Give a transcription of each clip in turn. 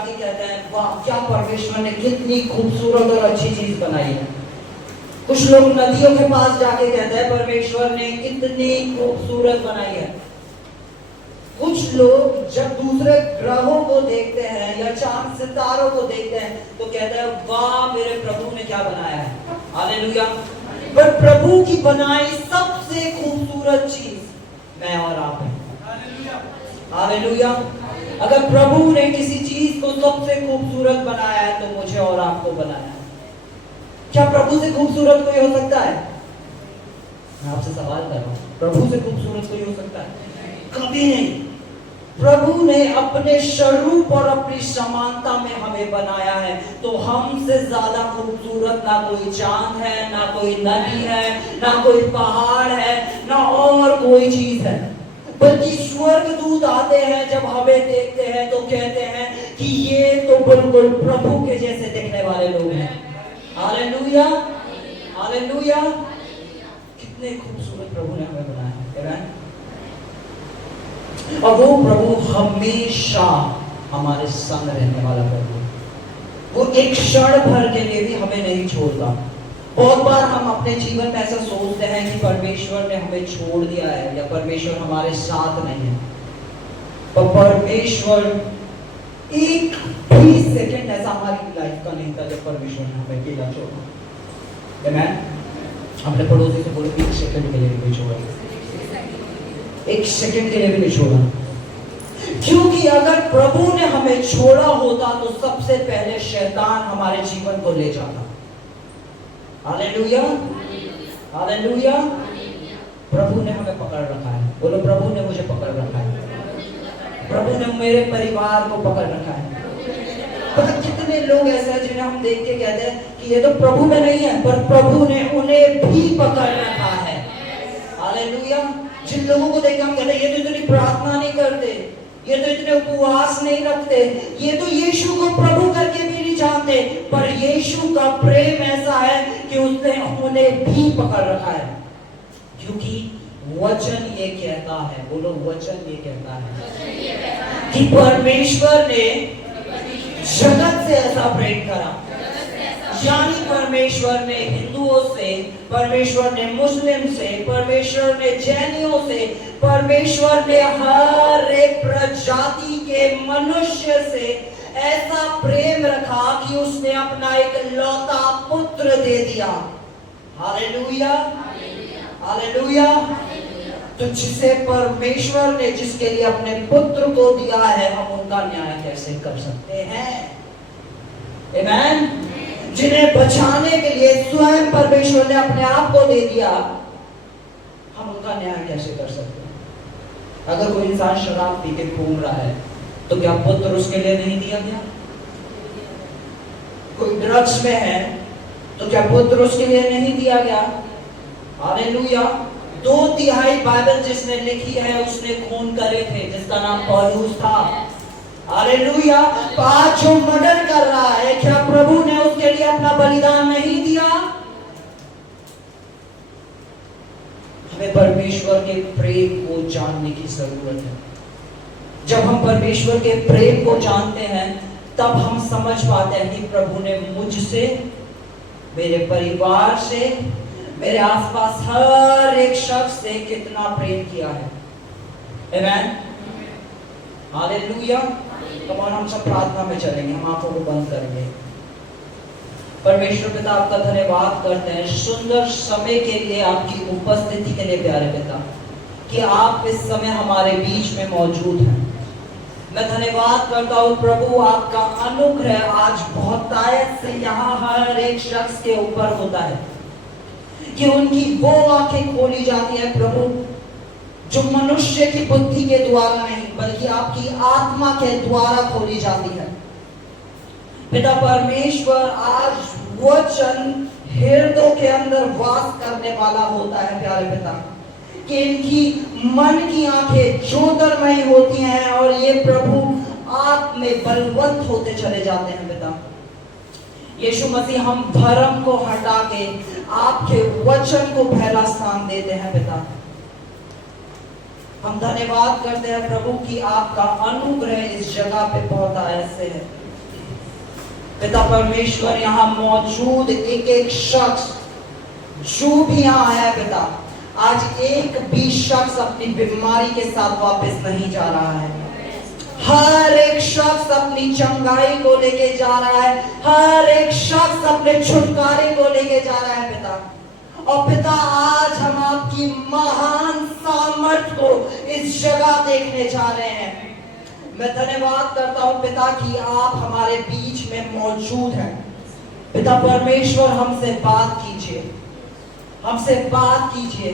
जाके कहते हैं वाह क्या परमेश्वर ने कितनी खूबसूरत और अच्छी चीज बनाई है। कुछ लोग नदियों के पास जाके कहते हैं परमेश्वर ने कितनी खूबसूरत बनाई है। कुछ लोग जब दूसरे ग्रहों को देखते हैं या चांद सितारों को देखते हैं तो कहते हैं वाह मेरे प्रभु ने क्या बनाया है। हालेलुया। पर प्रभु की बनाई सबसे खूबसूरत चीज मैं और आप हैं। हालेलुया। अगर प्रभु ने किसी चीज को सबसे खूबसूरत बनाया है तो मुझे और आपको बनाया है। क्या प्रभु से खूबसूरत कोई हो सकता है? मैं आपसे सवाल कर रहा हूं, प्रभु से खूबसूरत कोई हो सकता है? कभी नहीं। प्रभु ने अपने स्वरूप और अपनी समानता में हमें बनाया है, तो हमसे ज्यादा खूबसूरत ना कोई चांद है, ना कोई नदी है, ना कोई पहाड़ है, ना और कोई चीज है। बल्कि स्वर्गदूत आते हैं जब हमें देखते हैं तो कहते हैं कि ये तो बिल्कुल प्रभु के जैसे दिखने वाले लोग हैं। Hallelujah, hallelujah. कितने खूबसूरत प्रभु ने हमें बनाया है। और वो प्रभु हमेशा हमारे संग रहने वाला प्रभु, वो एक क्षण भर के लिए भी हमें नहीं छोड़ता। बहुत बार हम अपने जीवन में ऐसा सोचते हैं कि परमेश्वर ने हमें छोड़ दिया है या परमेश्वर हमारे साथ नहीं है, पर परमेश्वर एक भी सेकंड ऐसा हमारी लाइफ का नहीं था जब परमेश्वर ने हमें अकेला छोड़ा। आमीन। अपने पड़ोसी से बोलो एक सेकंड के लिए भी नहीं छोड़ा, एक सेकंड के लिए भी नहीं छोड़ा। क्योंकि अगर प्रभु ने हमें छोड़ा होता तो सबसे पहले शैतान हमारे जीवन को ले जाता। Hallelujah, hallelujah. प्रभु ने हमें पकड़ रखा है। बोलो प्रभु ने मुझे पकड़ रखा है, प्रभु ने मेरे परिवार को पकड़ रखा है। पता कितने लोग ऐसे हैं जिन्हें हम देख के कहते हैं कि ये तो प्रभु में नहीं है, पर प्रभु ने उन्हें भी पकड़ रखा है। हालेलुया। जिन लोगों को देख के हम कहते हैं ये तो इतनी प्रार्थना नहीं करते, ये तो इतने उपवास नहीं रखते, ये तो यीशु को प्रभु करके भी नहीं जानते, पर यीशु का प्रेम ऐसा है कि उसने उन्हें भी पकड़ रखा है। क्योंकि वचन ये कहता है, बोलो वचन ये कहता है कि परमेश्वर ने जगत से ऐसा प्रेम करा, यानी परमेश्वर ने हिंदुओं से, परमेश्वर ने मुस्लिम से, परमेश्वर ने जैनियों से, परमेश्वर ने हर एक प्रजाति के मनुष्य से ऐसा प्रेम रखा कि उसने अपना एक लौता पुत्र दे दिया। Hallelujah, hallelujah. तो जिसे परमेश्वर ने जिसके लिए अपने पुत्र को दिया है, हम उनका न्याय कैसे कर सकते हैं? आमीन। जिन्हें बचाने के लिए स्वयं परमेश्वर ने अपने आप को दे दिया, हम उनका न्याय कैसे कर सकते हैं? अगर कोई इंसान शराब पी के घूम रहा है तो क्या पुत्र उसके लिए नहीं दिया गया? कोई ड्रग्स में है तो क्या पुत्र उसके लिए नहीं दिया गया? हालेलुया। 2/3 बाइबल जिसने लिखी है उसने खून करे थे, जिसका नाम पौलुस था। हालेलुया। आज जो मर्डर कर रहा है, क्या प्रभु ने उसके लिए अपना बलिदान नहीं दिया? हमें परमेश्वर के प्रेम को जानने की जरूरत है। जब हम परमेश्वर के प्रेम को जानते हैं तब हम समझ पाते हैं कि प्रभु ने मुझसे, मेरे परिवार से, मेरे आसपास हर एक शख्स से कितना प्रेम किया है। आमीन, हालेलुया। कमान हम सब प्रार्थना में चलेंगे, हम आंखों को बंद करेंगे। परमेश्वर पिता आपका धन्यवाद करते हैं सुंदर समय के लिए, आपकी उपस्थिति के लिए प्यारे पिता, कि आप इस समय हमारे बीच में मौजूद हैं। मैं धन्यवाद करता हूँ प्रभु, आपका अनुग्रह आज बहुतायत से यहाँ हर एक शख्स के ऊपर होता है, कि उनकी वो आंखें खोली जाती है प्रभु जो मनुष्य की बुद्धि के द्वारा नहीं बल्कि आपकी आत्मा के द्वारा खोली जाती है। पिता परमेश्वर, आज वचन हृदयों के अंदर वास करने वाला होता है प्यारे पिता, कि इनकी मन की आंखें ज्योतिर्मयी होती हैं और ये प्रभु आप में बलवंत होते चले जाते हैं पिता। यीशु मसीह, हम धर्म को हटा के आपके वचन को पहला स्थान देते हैं पिता। हम धन्यवाद करते हैं प्रभु कि आपका अनुग्रह इस जगह पे बहुत आयत से है। पिता परमेश्वर यहाँ मौजूद एक एक शख्स जो भी यहाँ है पिता, आज एक भी शख्स अपनी बीमारी के साथ वापस नहीं जा रहा है। हर एक शख्स अपनी चंगाई को लेके जा रहा है, हर एक शख्स अपने छुटकारे को लेके जा रहा है पिता। और पिता आज हम आपकी महान सामर्थ को इस जगह देखने जा रहे हैं। मैं धन्यवाद करता हूं पिता कि आप हमारे बीच में मौजूद हैं। पिता परमेश्वर हमसे बात कीजिए, हमसे बात कीजिए,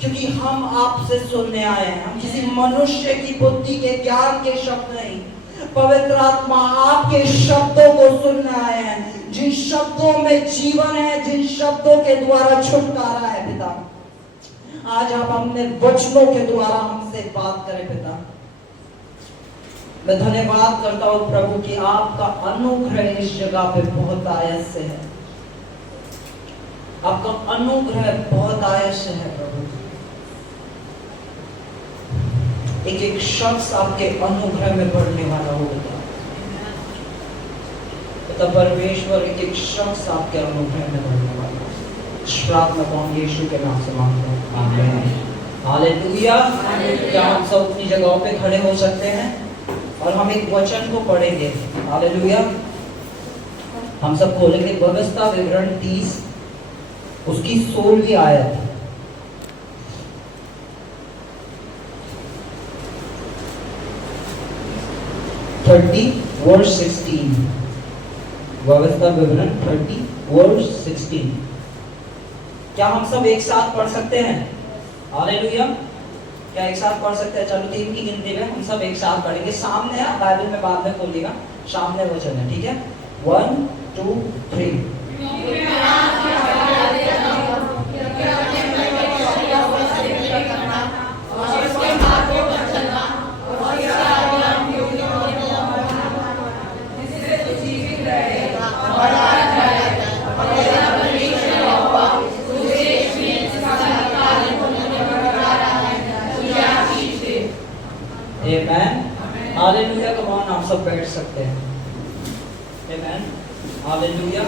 क्योंकि हम आपसे सुनने आए हैं। हम किसी मनुष्य की बुद्धि के ज्ञान के शब्द नहीं, पवित्र आत्मा आपके शब्दों को सुनने आए हैं, जिन शब्दों में जीवन है, जिन शब्दों के द्वारा छुटकारा है पिता। आज आप अपने वचनों के द्वारा हमसे बात करें पिता। मैं धन्यवाद करता हूं प्रभु कि आपका अनुग्रह इस जगह पे बहुत आयस्य है, आपका अनुग्रह बहुत आयस्य है प्रभु। एक एक शख्स आपके अनुग्रह में बढ़ने वाला होगा पिता परमेश्वर, एक एक शख्स आपके अनुग्रह में बढ़ने वाला है। प्रार्थना कौन यीशु के नाम से मांगते हैं, आमीन, हालेलुया। क्या हम सब अपनी जगहों पे खड़े हो सकते हैं और हम एक वचन को पढ़ेंगे, हालेलुया। हम सब खोलेंगे व्यवस्था विवरण 30 उसकी 16वीं आयत। वर्स 16, व्यवस्था विवरण 30 वर्स 16। क्या हम सब एक साथ पढ़ सकते हैं, हालेलुया? क्या एक साथ पढ़ सकते हैं? चलो 3 की गिनती में हम सब एक साथ पढ़ेंगे। सामने है, बाइबल में बाद में खोलिएगा, सामने वचन है, ठीक है? 1 2 3। Amen. हालेलुया। कम ऑन, आप सब बैठ सकते हैं। Amen. हालेलुया।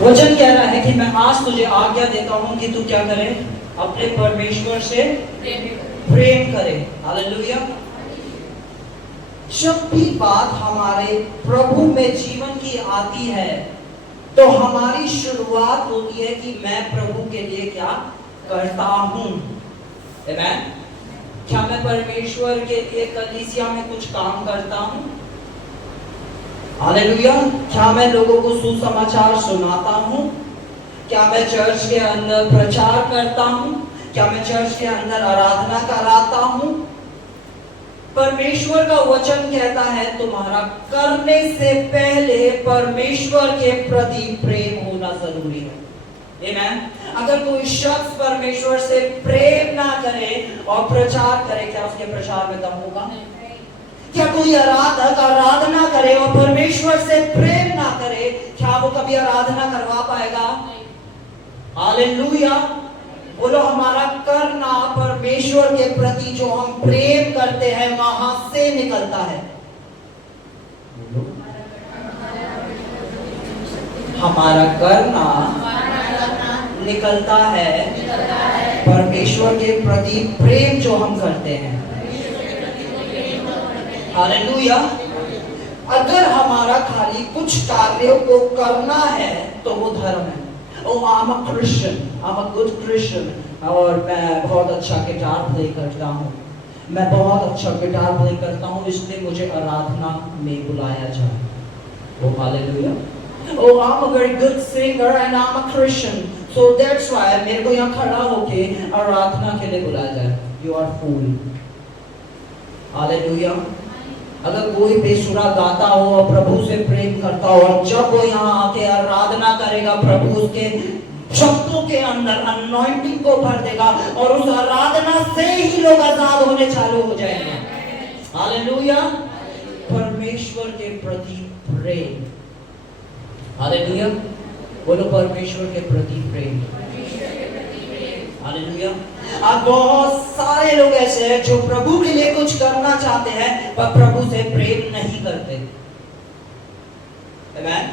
वचन कह रहा है कि मैं आज तुझे आज्ञा देता हूं कि तू क्या करे, अपने परमेश्वर से प्रेम करे। हालेलुया। जब भी बात हमारे प्रभु में जीवन की आती है तो हमारी शुरुआत होती है कि मैं प्रभु के लिए क्या करता हूं। आमेन। क्या मैं परमेश्वर के लिए कलीसिया में कुछ काम करता हूं? हालेलुया। क्या मैं लोगों को सुसमाचार सुनाता हूं? क्या मैं चर्च के अंदर प्रचार करता हूं? क्या मैं चर्च के अंदर आराधना कराता हूं? परमेश्वर का वचन कहता है तुम्हारा करने से पहले परमेश्वर के प्रति प्रेम होना जरूरी है। आमेन। अगर कोई शख्स परमेश्वर से प्रेम ना करे और प्रचार करे, क्या उसके प्रचार में दम होगा? क्या कोई आराधक आराधना करे और परमेश्वर से प्रेम ना करे, क्या वो कभी आराधना करवा पाएगा? हालेलुया। बोलो, हमारा करना परमेश्वर के प्रति जो हम प्रेम करते हैं वहां से निकलता है। हमारा करना निकलता है परमेश्वर के प्रति प्रेम जो हम करते हैं। हालेलुया। अगर हमारा खाली कुछ कार्यों को करना है तो वो धर्म है। Oh, I'm a Christian, I'm a good Christian, और मैं बहुत अच्छा गिटार प्ले करता हूँ, मैं बहुत अच्छा गिटार प्ले करता हूँ, इसलिए मुझे आराधना में बुलाया जाए। Oh, hallelujah. Oh, I'm a very good singer and I'm a Christian, so that's why मेरे को यहाँ खड़ा होके आराधना के लिए बुलाया जाए। You are fool. Hallelujah. अगर कोई बेसुरा गाता हो और प्रभु से प्रेम करता हो और जब वो यहाँ आके आराधना करेगा, प्रभु उसके शब्दों के अंदर अनॉइंटिंग को भर देगा और उस आराधना से ही लोग आजाद होने चालू हो जाएंगे। हालेलुया। परमेश्वर के प्रति प्रेम। हालेलुया। बोलो, परमेश्वर के प्रति प्रेम। हालेलुया। अब बहुत सारे लोग ऐसे हैं जो प्रभु के लिए कुछ करना चाहते हैं पर प्रभु से प्रेम नहीं करते। आमेन।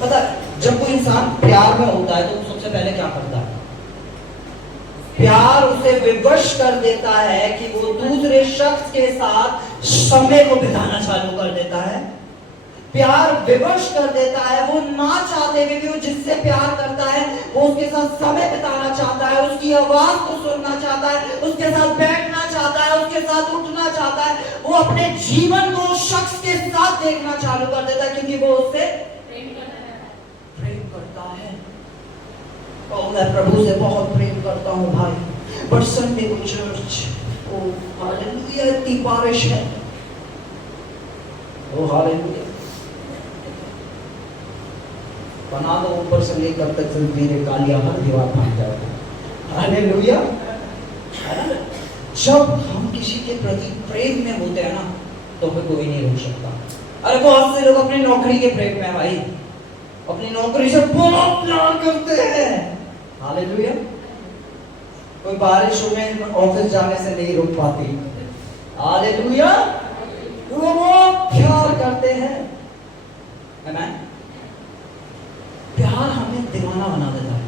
पता है, जब कोई इंसान प्यार में होता है तो वो सबसे पहले क्या करता है? प्यार उसे विवश कर देता है कि वो दूसरे शख्स के साथ समय को बिताना चालू कर देता है। प्यार विवश कर देता है, वो ना चाहते हुए भी वो जिससे प्यार करता है वो उसके साथ समय बिताना चाहता है, उसकी आवाज को सुनना चाहता है, उसके साथ बैठना चाहता है, उसके साथ उठना चाहता है। वो अपने जीवन को उस शख्स के साथ देखना चालू कर देता है क्योंकि वो उससे प्रेम करता है। और मैं प्रभु से बहुत प्रेम करता हूँ भाई, बट संडे को चर्च, ओ हालेलुया, इतनी बारिश है, ओ हालेलुया, बना दो ऊपर से लेकर तक मेरे कालिया हर दीवार भाग जाए। हालेलुया। जब हम किसी के प्रति प्रेम में होते हैं ना तो फिर कोई नहीं रोक सकता। अरे बहुत से लोग अपनी नौकरी के प्रेम में भाई, अपनी नौकरी से बहुत प्यार करते हैं। हालेलुया। कोई बारिश में ऑफिस जाने से नहीं रुक पाती। हालेलुया। वो बहुत प्यार करते हैं। आमेन। प्यार हमें दीवाना बना देता है।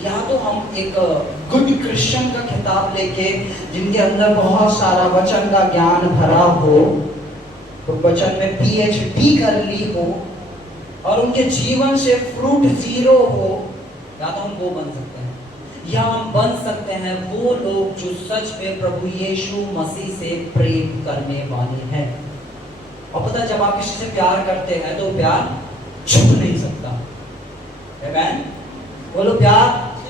या तो हम एक गुड क्रिश्चियन का खिताब लेके जिनके अंदर बहुत सारा वचन का ज्ञान भरा हो, तो वचन में पीएचडी कर ली हो और उनके जीवन से फ्रूट जीरो हो, या तो हम वो बन सकते हैं, या हम बन सकते हैं वो लोग जो सच में प्रभु यीशु मसीह से प्रेम करने वाले हैं। और पता है, जब आप किसी से प्यार करते हैं तो प्यार छुप नहीं सकता। आमेन। बोलो,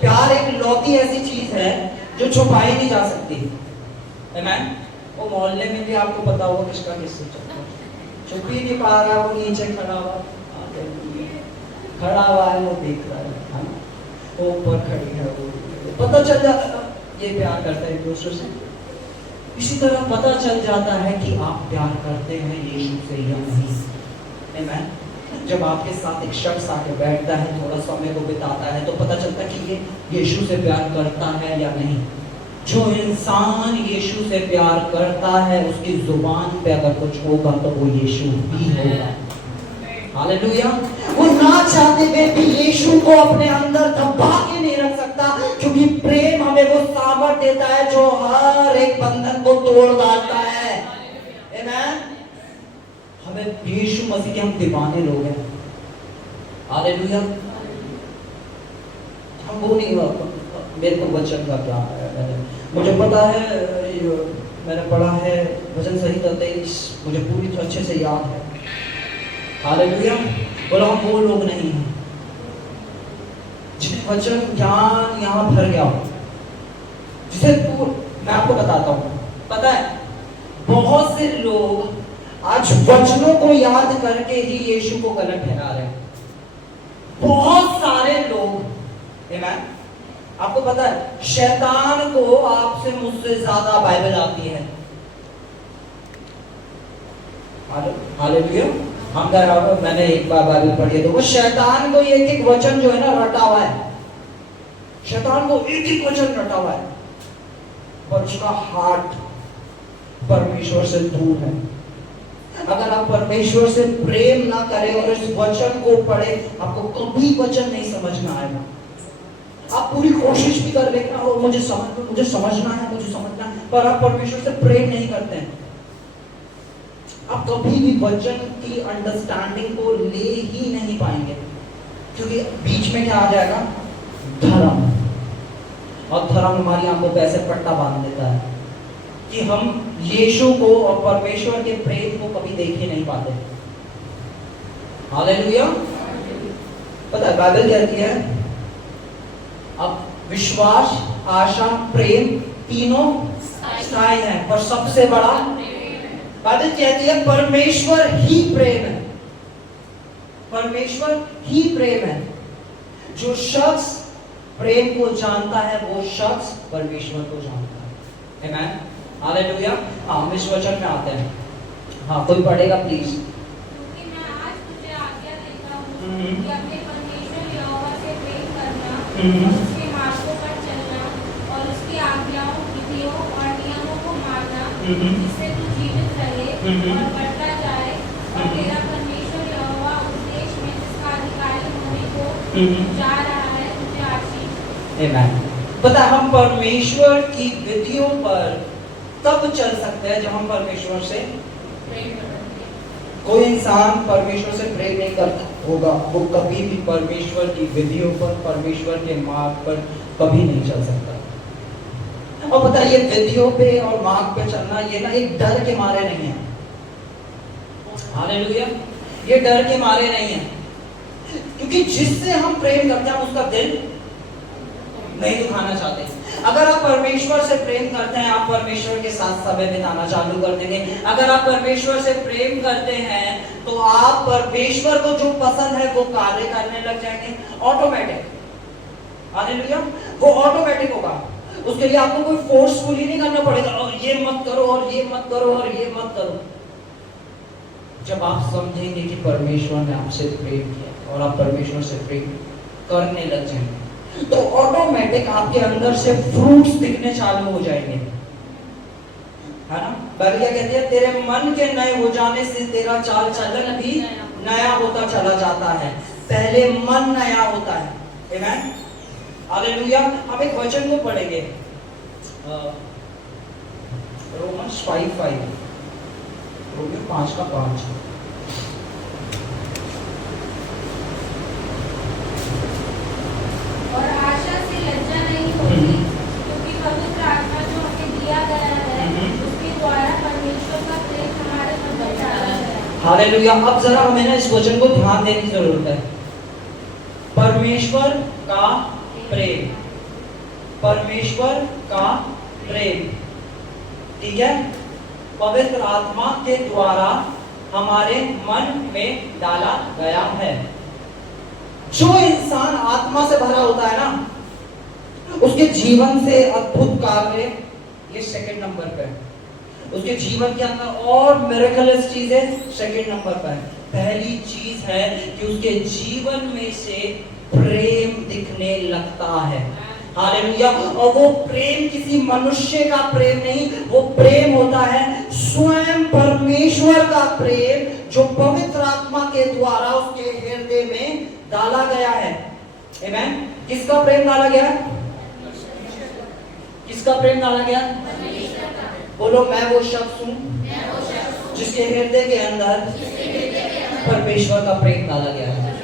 प्यार एक लौती ऐसी चीज है जो छुपाई नहीं जा सकती। आमेन। वो मोहल्ले में भी आपको पता होगा किसका किससे छुप ही नहीं पा रहा, वो नीचे खड़ा हुआ है, वो देख रहा है, वो ऊपर खड़ी है, वो पता चल जाता ये प्यार करता है एक दूसरे से। इसी तरह पता चल जाता है कि आप प्यार करते हैं यीशु से या नहीं। आमेन। जब आपके साथ एक शख्स आके बैठता है, थोड़ा समय को बिताता है, तो पता चलता है कि ये यीशु से प्यार करता है या नहीं। जो इंसान यीशु से प्यार करता है उसकी जुबान पे अगर कुछ होगा तो वो यीशु ही होगा। हालेलुया। वो ना चाहते हुए भी यीशु को अपने अंदर दबा के नहीं रख सकता, क्योंकि प्रेम हमें वो सामर्थ देता है जो हर एक बंधन को तोड़ डालता है। आमेन। हमें यीशु मसीह के हम दीवाने लोग हैं। हालेलुया। हम वो नहीं, मेरे को वचन का क्या है, मुझे पता है, मैंने पढ़ा है वचन संहिता 23, मुझे पूरी अच्छे से याद है। हालेलुया। बोलो, हम वो लोग नहीं हैं जिन्हें वचन ज्ञान यहाँ भर गया हो, जिसे मैं आपको बताता हूँ। पता है, बहुत से लोग आज वचनों को याद करके ही यीशु को गलत ठहरा रहे हैं। बहुत सारे लोग। आमेन। आपको पता है, शैतान को आपसे मुझसे ज्यादा बाइबल आती है। हालेलुया। हम मैंने एक बार बाइबल पढ़ी है, तो वो शैतान को एक एक वचन जो है ना रटा हुआ है। शैतान को एक एक वचन रटा हुआ है, पर उसका हार्ट परमेश्वर से दूर है। अगर आप परमेश्वर से प्रेम ना करें और इस वचन को पढ़े, आपको कभी वचन नहीं समझ में आएगा। आप पूरी कोशिश भी कर लेना हो, मुझे समझना है, पर आप परमेश्वर से प्रेम नहीं करते हैं, आप कभी भी वचन की अंडरस्टैंडिंग को ले ही नहीं पाएंगे। क्योंकि बीच में क्या आ जाएगा? धर्म। और धर्म हमारी आंखों पे ऐसे पट्टा बांध देता है कि हम यीशु को और परमेश्वर के प्रेम को कभी देख ही नहीं पाते। हालेलुया। पता है, बाइबल कहती है अब विश्वास, आशा, प्रेम तीनों स्थायी हैं, पर सबसे बड़ा बाइबल कहती है परमेश्वर ही प्रेम है। परमेश्वर ही प्रेम है। जो शख्स प्रेम को जानता है वो शख्स परमेश्वर को जानता है। आमेन। हालेलुया। हाँ, हम इस वचन में आते हैं। हाँ, कोई पढ़ेगा प्लीज। क्योंकि मैं आज तुझे आज्ञा देता हूँ कि अपने परमेश्वर यहोवा से प्रेम करना, उसके आज्ञाओं, विधियों और नियमों को मानना, जिससे तू जीवित रहे और बढ़ता जाए, और तेरा परमेश्वर यहोवा उस देश में जिसका अधिकारी होने को जा रहा है तुझे आशीष। आमेन। पता है, हम परमेश्वर की विधियों पर तब चल सकते हैं जब हम परमेश्वर से प्रेम करते हैं। कोई इंसान परमेश्वर से प्रेम नहीं करता होगा, वो कभी भी परमेश्वर की विधियों पर, परमेश्वर के मार्ग पर कभी नहीं चल सकता। और पता है, ये विधियों पे और मार्ग पे चलना, ये ना एक डर के मारे नहीं है। हालेलुया, ये डर के मारे नहीं है, क्योंकि जिससे हम प्रेम करते हैं हम उसका दिल नहीं दुखाना चाहते। अगर आप परमेश्वर से प्रेम करते हैं, आप परमेश्वर के साथ समय बिताना चालू कर देंगे। अगर आप परमेश्वर से प्रेम करते हैं तो आप परमेश्वर को जो पसंद है वो कार्य करने लग जाएंगे, ऑटोमेटिक। हालेलुया, वो ऑटोमेटिक होगा। उसके लिए आपको कोई फोर्सफुली नहीं करना पड़ेगा, और ये मत करो और ये मत करो और ये मत करो। जब आप समझेंगे कि परमेश्वर ने आपसे प्रेम किया और आप परमेश्वर से प्रेम करने लग जाएंगे, तो ऑटोमेटिक आपके अंदर से फ्रूट्स दिखने चालू हो जाएंगे, है ना। बाइबल क्या कहती है, तेरे मन के नए हो जाने से तेरा चाल चलन भी नया होता चला जाता है। पहले मन नया होता है। आमेन, हालेलुया। हम एक वचन को पढ़ेंगे, रोमन्स 5:5, रोमियो 5:5। और आशा से लज्जा नहीं होती, क्योंकि पवित्र आत्मा जो हमें दिया गया है उसके द्वारा परमेश्वर का प्रेम हमारे मन में डाला गया है। हालेलुया। अब जरा हमें ना इस वचन को ध्यान देने की जरूरत है। परमेश्वर का प्रेम, परमेश्वर का प्रेम, ठीक है, पवित्र आत्मा के द्वारा हमारे मन में डाला गया है। जो इंसान आत्मा से भरा होता है ना, उसके जीवन से अद्भुत कार्य ये सेकंड नंबर पे है। उसके जीवन के अंदर और मिरेकलस चीजें सेकंड नंबर पर है। पहली चीज है कि उसके जीवन में से प्रेम दिखने लगता है। हालेलुया। और वो प्रेम किसी मनुष्य का प्रेम नहीं, वो प्रेम होता है स्वयं परमेश्वर का प्रेम, जो पवित्र आत्मा के द्वारा उसके हृदय में डाला गया है। आमेन। किसका प्रेम डाला गया? किसका प्रेम डाला गया? बोलो, मैं वो शख्स हूं जिसके हृदय के अंदर परमेश्वर का प्रेम डाला गया है।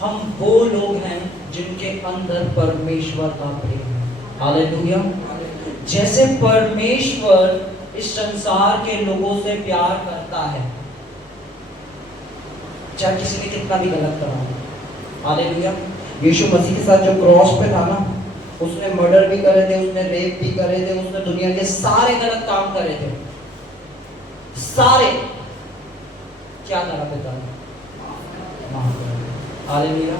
हम वो लोग हैं जिनके अंदर परमेश्वर का प्रेम है। हालेलुया। जैसे परमेश्वर इस संसार के लोगों से प्यार करता है, चाहे किसी ने कितना भी गलत करा हो। हालेलुया। यीशु मसीह के साथ जो क्रॉस पे था ना, उसने मर्डर भी करे थे, उसने रेप भी करे थे, उसने दुनिया के सारे गलत काम करे थे, सारे। क्या करा पिता ने? हालेलुया।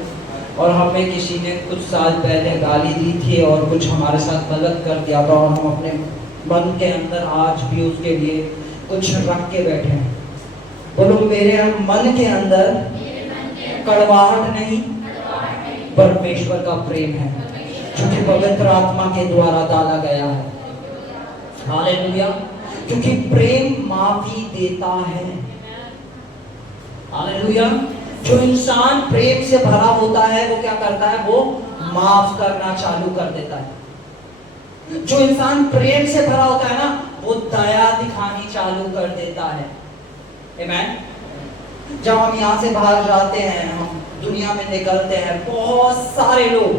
और हमें किसी ने कुछ साल पहले गाली दी थी और कुछ हमारे साथ गलत कर दिया था, और हम अपने मन के अंदर आज भी उसके लिए कुछ रख के बैठे हैं। बोलो, मेरे मन के अंदर कड़वाहट नहीं, परमेश्वर का प्रेम है, जो कि पवित्र आत्मा के द्वारा डाला गया है। हालेलुया। क्योंकि प्रेम माफी देता है। हालेलुया। जो इंसान प्रेम से भरा होता है वो क्या करता है? वो माफ करना चालू कर देता है। जो इंसान प्रेम से भरा होता है ना, वो दया दिखानी चालू कर देता है। आमेन। जब हम यहाँ से बाहर जाते हैं, हम दुनिया में निकलते हैं, बहुत सारे लोग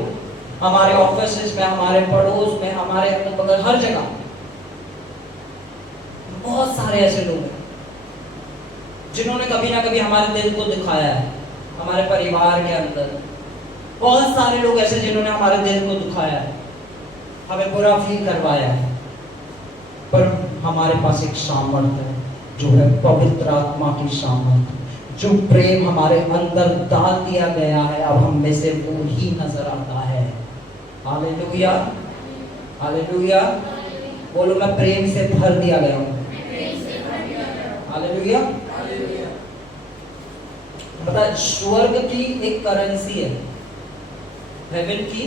हमारे ऑफिस में, हमारे पड़ोस में, हमारे अगल बगल, हर जगह बहुत सारे ऐसे लोग हैं जिन्होंने कभी ना कभी हमारे दिल को दिखाया है। हमारे परिवार के अंदर बहुत सारे लोग ऐसे जिन्होंने हमारे दिल को दुखाया है, हमें बुरा फील करवाया है। पर हमारे पास एक सामर्थ्य है, जो है पवित्र आत्मा की सामर्थ्य, जो प्रेम हमारे अंदर डाल दिया गया है। अब हम में से वो ही नजर आता है। हालेलुया। हालेलुया। बोलो, मैं प्रेम से भर दिया गया हूँ। हालेलुया। बता, स्वर्ग की एक करेंसी है, हेवन की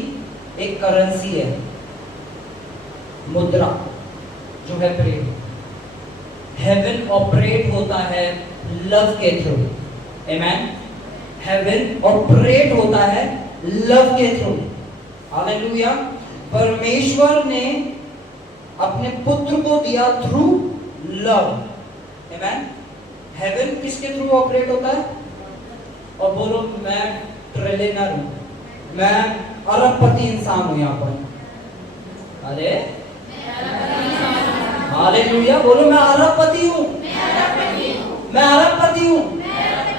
एक करेंसी है, मुद्रा जो है प्रेम। हेवन ऑपरेट होता है लव के थ्रू, आमेन। हेवन ऑपरेट होता है लव के थ्रू, हालेलुया। परमेश्वर ने अपने पुत्र को दिया थ्रू लव, आमेन। हेवन किसके थ्रू ऑपरेट होता है? और बोलो मैं ट्रिलियनर हूं, मैं अरबपति इंसान हूं यहाँ पर। अरे हालेलुया, बोलो मैं अरबपति हूं, मैं अरबपति हूं।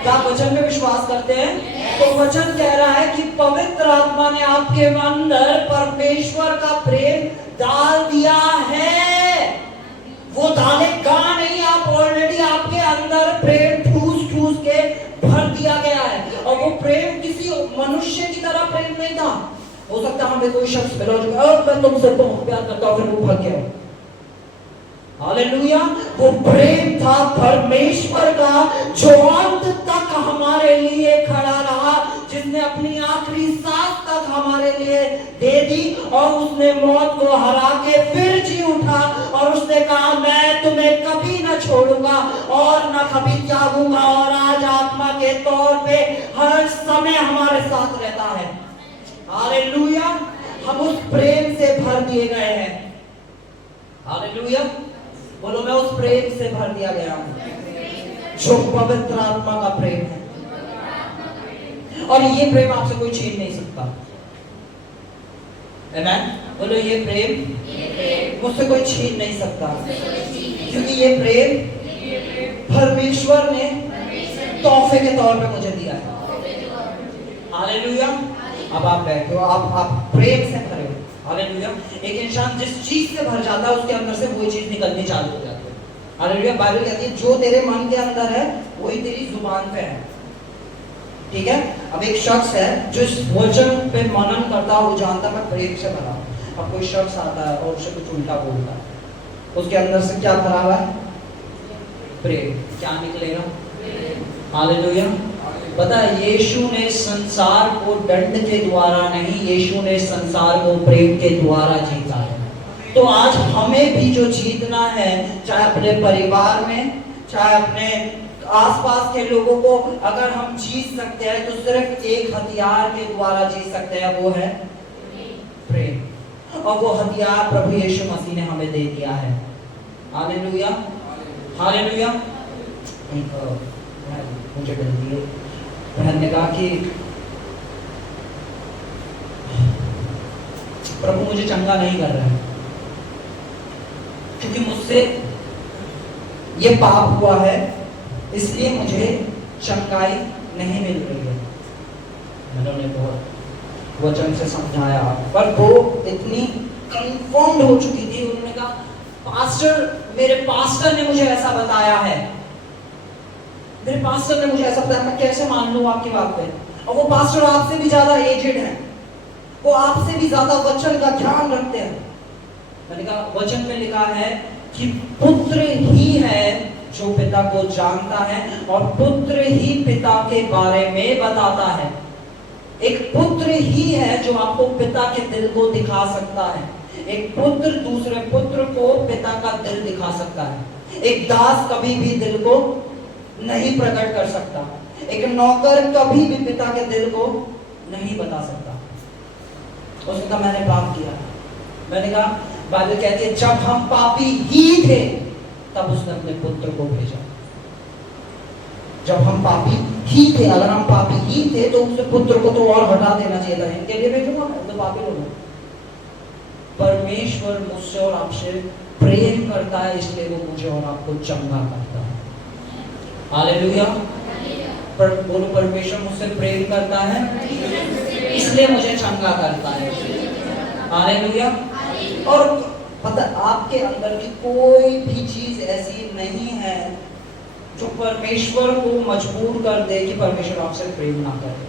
क्या वचन में विश्वास करते हैं? तो वचन कह रहा है कि पवित्र आत्मा ने आपके अंदर परमेश्वर का प्रेम डाल दिया है। वो डालेगा नहीं, आप ऑलरेडी आपके अंदर प्रेम ठूस ठूस के भर दिया गया है। और वो प्रेम किसी मनुष्य की तरह प्रेम नहीं था। हो सकता है हमें कोई शख्स मिला जो मैं तुमसे बहुत प्यार करता हूं, फिर वो भाग गया। हालेलुया, वो प्रेम था परमेश्वर का जो अंत तक हमारे लिए खड़ा रहा, जिसने अपनी आखिरी सांस तक हमारे लिए दे दी और उसने मौत को हरा के फिर जी उठा और उसने कहा मैं तुम्हें कभी न छोड़ूंगा और न कभी त्यागूंगा। और आज आत्मा के तौर पे हर समय हमारे साथ रहता है। हालेलुया, हम उस प्रेम से भर दिए गए हैं। हालेलुया, बोलो मैं उस प्रेम से भर दिया गया हूं जो पवित्र आत्मा का प्रेम है। और ये प्रेम आपसे कोई छीन नहीं सकता, आमेन। बोलो ये प्रेम मुझसे कोई छीन नहीं सकता, क्योंकि ये प्रेम परमेश्वर ने तोहफे के तौर पे मुझे दिया है। हालेलुया। अब आप बैठे हो, आप प्रेम से भरे हो। हालेलुया। एक इंसान जिस चीज से भर जाता है उसके अंदर से वही चीज निकलनी चालू हो जाती है। हालेलुया। बाइबल कहती है जो तेरे मन के अंदर है वही तेरी जुबान पे है। ठीक है। अब एक शख्स है जो इस वचन पे मनन करता है, वो जानता मैं प्रेम से भरा। अब कोई शख्स आता है और उसे कुछ उल्टा बोलता है, उसके अंदर से क्या भरा हुआ है? प्रेम। क्या निकलेगा? हालेलुया। पता है यीशु ने संसार को दंड के द्वारा नहीं, यीशु ने संसार को प्रेम के द्वारा जीता है। तो आज हमें भी जो जीतना है, चाहे अपने परिवार में, चाहे अपने आसपास के लोगों को, अगर हम जीत सकते हैं तो सिर्फ एक हथियार के द्वारा जीत सकते हैं, वो है प्रेम। और वो हथियार प्रभु यीशु मसीह ने हमें दे दिया है। Hallelujah, hallelujah. मुझे गलती है, बहन ने कहा कि प्रभु मुझे चंगा नहीं कर रहा है क्योंकि मुझसे ये पाप हुआ है, इसलिए मुझे चंगाई नहीं मिल रही है। मैंने उन्हें बहुत वचन से समझाया, पर वो इतनी कंफर्म हो चुकी थी। उन्होंने कहा पास्टर, मेरे पास्टर ने मुझे ऐसा बताया है, मेरे पास्टर ने मुझे ऐसा बताया, मैं कैसे मान लूं आपकी बात पे? और वो पास्टर आपसे भी ज्यादा एजेड है, वो आपसे भी ज्यादा वचन का ध्यान रखते हैं। मैंने कहा वचन में लिखा है कि पुत्र ही है जो पिता को जानता है और पुत्र ही पिता के बारे में बताता है। एक पुत्र ही है जो आपको पिता के दिल को दिखा सकता है। एक पुत्र दूसरे पुत्र को पिता का दिल दिखा सकता है। एक दास कभी भी दिल को नहीं प्रकट कर सकता। एक नौकर कभी भी पिता के दिल को नहीं बता सकता। उसने कहा मैंने पाप किया। मैंने कहा बाइबल कहती है जब हम पापी ही थे तब उसने अपने पुत्र को भेजा। जब हम पापी ही थे, अगर हम पापी ही थे तो उसने पुत्र को तो और हटा देना चाहिए था, इनके लिए भेजूंगा मैं तो पापी लोग। परमेश्वर मुझसे और आपसे प्रेम करता है, इसलिए वो मुझे और आपको चंगा करता है। हालेलुया। पर बोलो परमेश्वर मुझसे प्रेम करता है इसलिए मुझे चंगा करता है। हालेलुया। और पता आपके अंदर की कोई भी चीज ऐसी नहीं है जो परमेश्वर को मजबूर कर दे कि परमेश्वर आपसे प्रेम ना करे।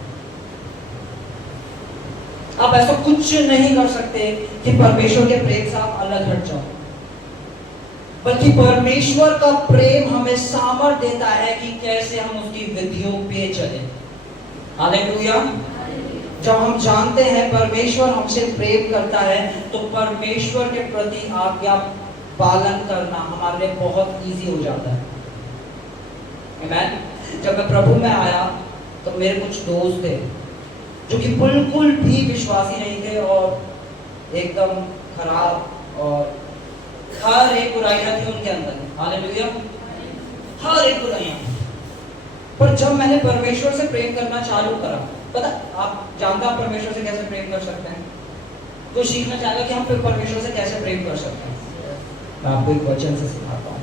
आप ऐसा कुछ नहीं कर सकते कि परमेश्वर के प्रेम से आप अलग हट जाओ, बल्कि परमेश्वर का प्रेम हमें सामर्थ्य देता है कि कैसे हम उसकी विधियों पे चले। हालेलुया। जब हम जानते हैं परमेश्वर हमसे प्रेम करता है तो परमेश्वर के प्रति आज्ञा पालन करना हमारे लिए बहुत इजी हो जाता है। आमीन। जब मैं प्रभु में आया तो मेरे कुछ दोस्त थे जो कि बिल्कुल भी विश्वासी नहीं थे और एकदम खराब और हर एक बुराइयां थी उनके अंदर। हालेलुया। हर एक बुराइयां। पर जब मैंने परमेश्वर से प्रेम करना चालू करा, पता आप जानते हैं परमेश्वर से कैसे प्रेम कर सकते हैं? तो सीखना चाहेगा कि हम परमेश्वर से कैसे प्रेम कर सकते हैं। मैं आपको एक वचन से सिखाता हूँ।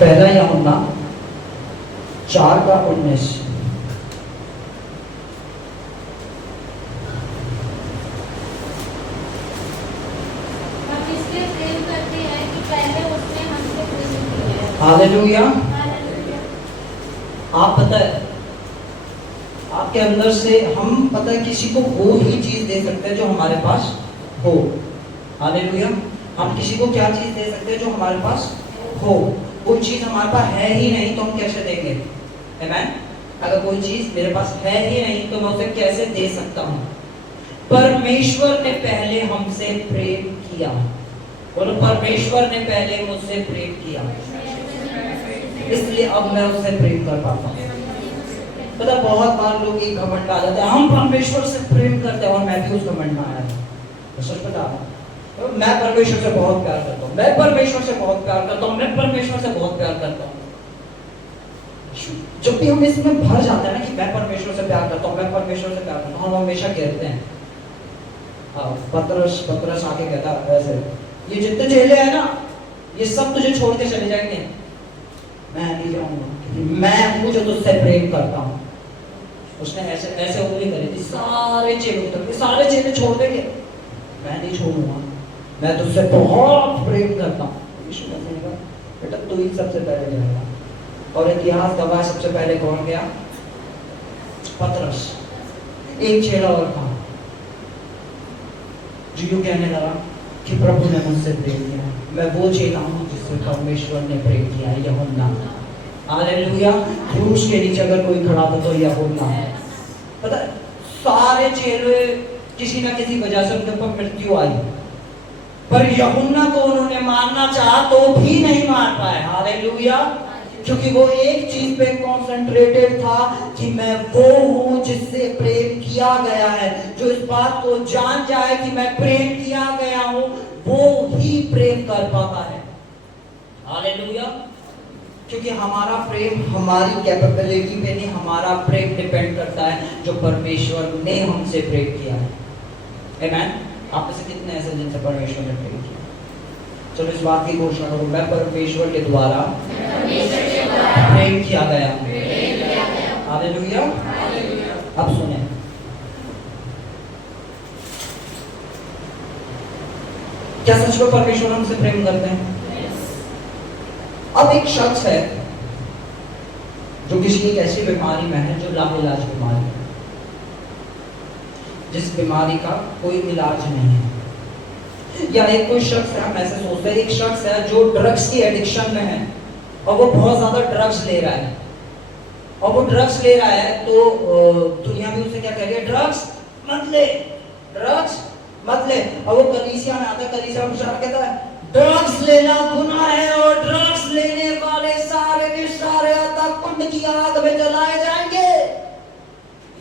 पहला यूहन्ना 4:19। हालेलुया। आप पता है आपके अंदर से हम पता है किसी को वो ही चीज दे सकते हैं जो हमारे पास हो। हालेलुया। हम किसी को क्या चीज दे सकते हैं जो हमारे पास हो। कोई चीज हमारे पास है ही नहीं तो हम कैसे देंगे? आमीन। अगर कोई चीज मेरे पास है ही नहीं तो मैं उसे कैसे दे सकता हूँ? परमेश्वर ने पहले हमसे प्रेम किया। बोलो, परमेश्वर ने पहले मुझसे प्रेम किया, इसलिए अब मैं उससे प्रेम कर पाता हूँ। पता बहुत बार लोग एक घमंड आ जाते हैं, हम परमेश्वर से प्रेम करते हैं, और मैं भी उस घमंड में आया तो सच बता तो मैं परमेश्वर से बहुत प्यार करता हूँ, मैं परमेश्वर से बहुत प्यार करता हूँ, मैं परमेश्वर से बहुत प्यार करता हूँ। जब भी हम इसमें भर जाते हैं ना कि मैं परमेश्वर से प्यार करता हूँ, मैं परमेश्वर से प्यार करता हूँ, हम हमेशा कहते हैं, पतरस आके कहता ऐसे, ये जितने चेले हैं ना ये सब तुझे छोड़ के चले जाएंगे, मैं नहीं जाऊंगा, मैं हूं जो तुझसे प्रेम करता हूं। उसने ऐसे ऐसे उंगली करी थी, सारे चेलों तक, सारे चेले छोड़ देंगे, मैं नहीं छोड़ूंगा, मैं तुझसे बहुत प्रेम करता हूं। यीशु मसीह ने कहा, बेटा तू ही सबसे पहले जाएगा। और इतिहास गवाह सबसे पहले कौन गया? पतरस। एक चेला और था जो यूं कहने लगा कि प्रभु ने मुझसे प्रेम किया, मैं वो चेला हूं जिससे परमेश्वर ने प्रेम किया है, यूहन्ना। हालेलुया। क्रूस के नीचे अगर कोई खड़ा था तो यूहन्ना। पता सारे चेले किसी ना किसी वजह से उनके ऊपर मृत्यु आई, पर यूहन्ना को उन्होंने मारना चाहा तो भी नहीं मार पाए। हालेलुया। क्योंकि वो एक चीज पे कॉन्सेंट्रेटेड था कि मैं वो हूं जिससे प्रेम किया गया है। जो इस बात को जान जाए कि मैं प्रेम किया गया हूं वो ही प्रेम कर पाता है। हालेलुया। क्योंकि हमारा प्रेम हमारी कैपेबिलिटी पे नहीं, हमारा प्रेम डिपेंड करता है जो परमेश्वर ने हमसे प्रेम किया है। आमीन। आप में से कितने ऐसे जिनसे परमेश्वर ने प्रेम किया? चलो इस बात की घोषणा करो, मैं परमेश्वर के द्वारा प्रेम किया गया। हालेलुया। अब सुने, क्या सच में परमेश्वर हमसे प्रेम करते हैं? अब एक शख्स है जो किसी एक ऐसी बीमारी में है जो लाइलाज बीमारी है, जिस बीमारी का कोई इलाज नहीं है। या एक कोई शख्स है, हम ऐसे सोचते हैं, एक शख्स है जो ड्रग्स की एडिक्शन में है और वो बहुत ज्यादा ड्रग्स ले रहा है, और वो ड्रग्स ले रहा है तो दुनिया में उसे क्या कह रही है? ड्रग्स मत ले, ड्रग्स मत ले। और वो कलीसिया में आता है, कलीसिया में कहता है ड्रग्स लेना गुनाह है और ड्रग्स लेने वाले सारे के सारे तक कुंड की आग में जलाए जाएंगे।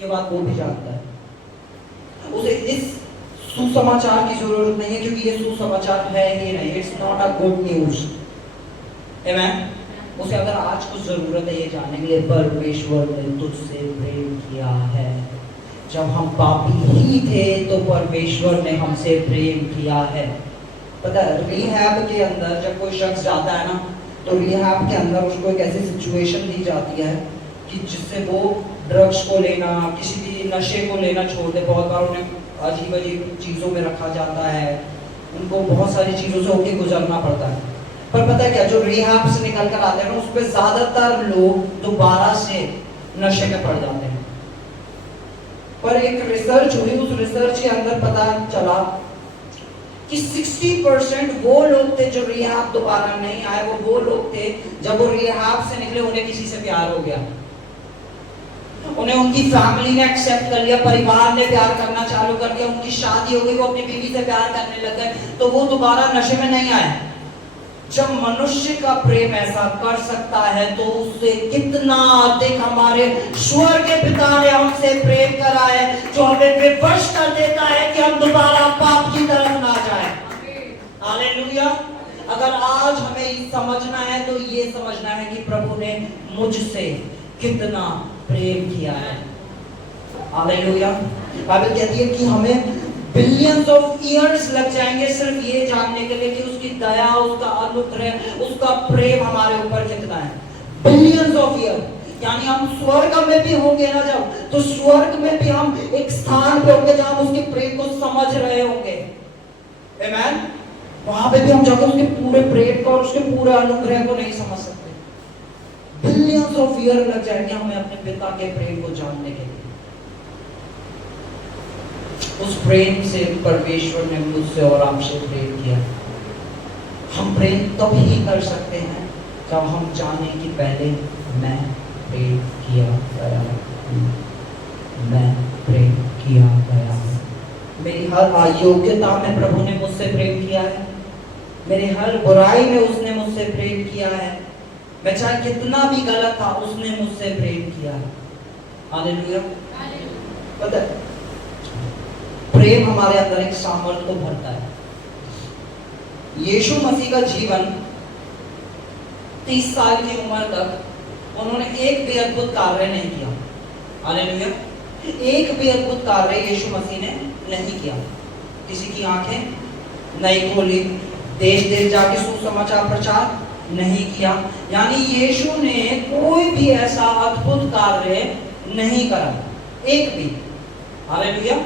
ये बात वो भी जानता है। उसे इस सुसमाचार की जरूरत नहीं है, क्योंकि ये सुसमाचार है ही नहीं, it's not a good news. आमीन। उसे अगर आज कुछ जरूरत है ये जानने के लिए, परमेश्वर ने तुझसे प्रेम किया है। जब हम पापी ही थे तो परमेश्वर ने हमसे प्रेम किया है। पता है रिहैब के अंदर जब कोई शख्स जाता है ना, तो रिहैब के अंदर उसको एक ऐसी सिचुएशन दी जाती है कि जिससे वो ड्रग्स को लेना, किसी भी नशे को लेना छोड़ दे। बहुत बार उन्हें अजीब अजीब चीज़ों में रखा जाता है, उनको बहुत सारी चीज़ों से होकर गुजरना पड़ता है। पर पता है क्या, जो रिहैब से निकल कर आते हैं ना, उस पर ज़्यादातर लोग दोबारा से नशे में पड़ जाते हैं। पर एक रिसर्च हुई, उस रिसर्च के अंदर पता चला कि 60% वो लोग थे जो रिहाब दोबारा नहीं आए, वो लोग थे जब वो रिहाब से निकले उन्हें किसी से प्यार हो गया, उन्हें उनकी फैमिली ने एक्सेप्ट कर लिया, परिवार ने प्यार करना चालू कर दिया, उनकी शादी हो गई, वो अपनी बीवी से प्यार करने लग गए, तो वो दोबारा नशे में नहीं आए। जब मनुष्य का प्रेम ऐसा कर सकता है तो उससे कितना अधिक हमारे स्वर्ग के पिता ने हमसे प्रेम करा है, जो हमें विवश कर देता है कि हम दोबारा पाप की तरफ ना जाएं। हालेलुया। अगर आज हमें समझना है तो ये समझना है कि प्रभु ने मुझसे कितना प्रेम किया है। हालेलुया। बाइबल कहती है कि हमें बिलियंस ऑफ ईयर्स लग जाएंगे सिर्फ ये जानने के लिए कि उसकी दया, उसका अनुग्रह, उसका प्रेम हमारे ऊपर कितना है। बिलियंस ऑफ ईयर, यानी हम स्वर्ग में भी होंगे ना जब, तो स्वर्ग में भी हम एक स्थान पे होंगे जहां हम उसके प्रेम को समझ रहे होंगे। आमीन। वहां पे भी हम जाकर उसके पूरे प्रेम को और उसके पूरे अनुग्रह को नहीं समझ सकते। बिलियंस ऑफ ईयर लग जाएंगे हमें अपने पिता के प्रेम को जानने के लिए। उस प्रेम से परमेश्वर ने मुझसे और आपसे प्रेम किया। हम प्रेम तब ही कर सकते हैं जब हम जाने कि पहले मैं प्रेम किया गया हूं, मैं प्रेम किया गया हूं। मेरी हर अयोग्यता में प्रभु ने मुझसे प्रेम किया है, मेरे हर बुराई में उसने मुझसे प्रेम किया है, मैं चाहे कितना भी गलत था उसने मुझसे प्रेम किया है। हालेलुया। पता है प्रेम हमारे अंदर एक सामर्थ्य को भरता है। यीशु मसीह का जीवन 30 साल की उम्र तक उन्होंने एक भी अद्भुत कार्य नहीं किया। हालेलुया। एक भी अद्भुत कार्य यीशु मसीह ने नहीं किया। किसी की आंखें नहीं खोली, देश देश जाके सुसमाचार प्रचार नहीं किया, यानी यीशु ने कोई भी ऐसा अद्भुत कार्य नहीं करा, एक भी। हालेलुया।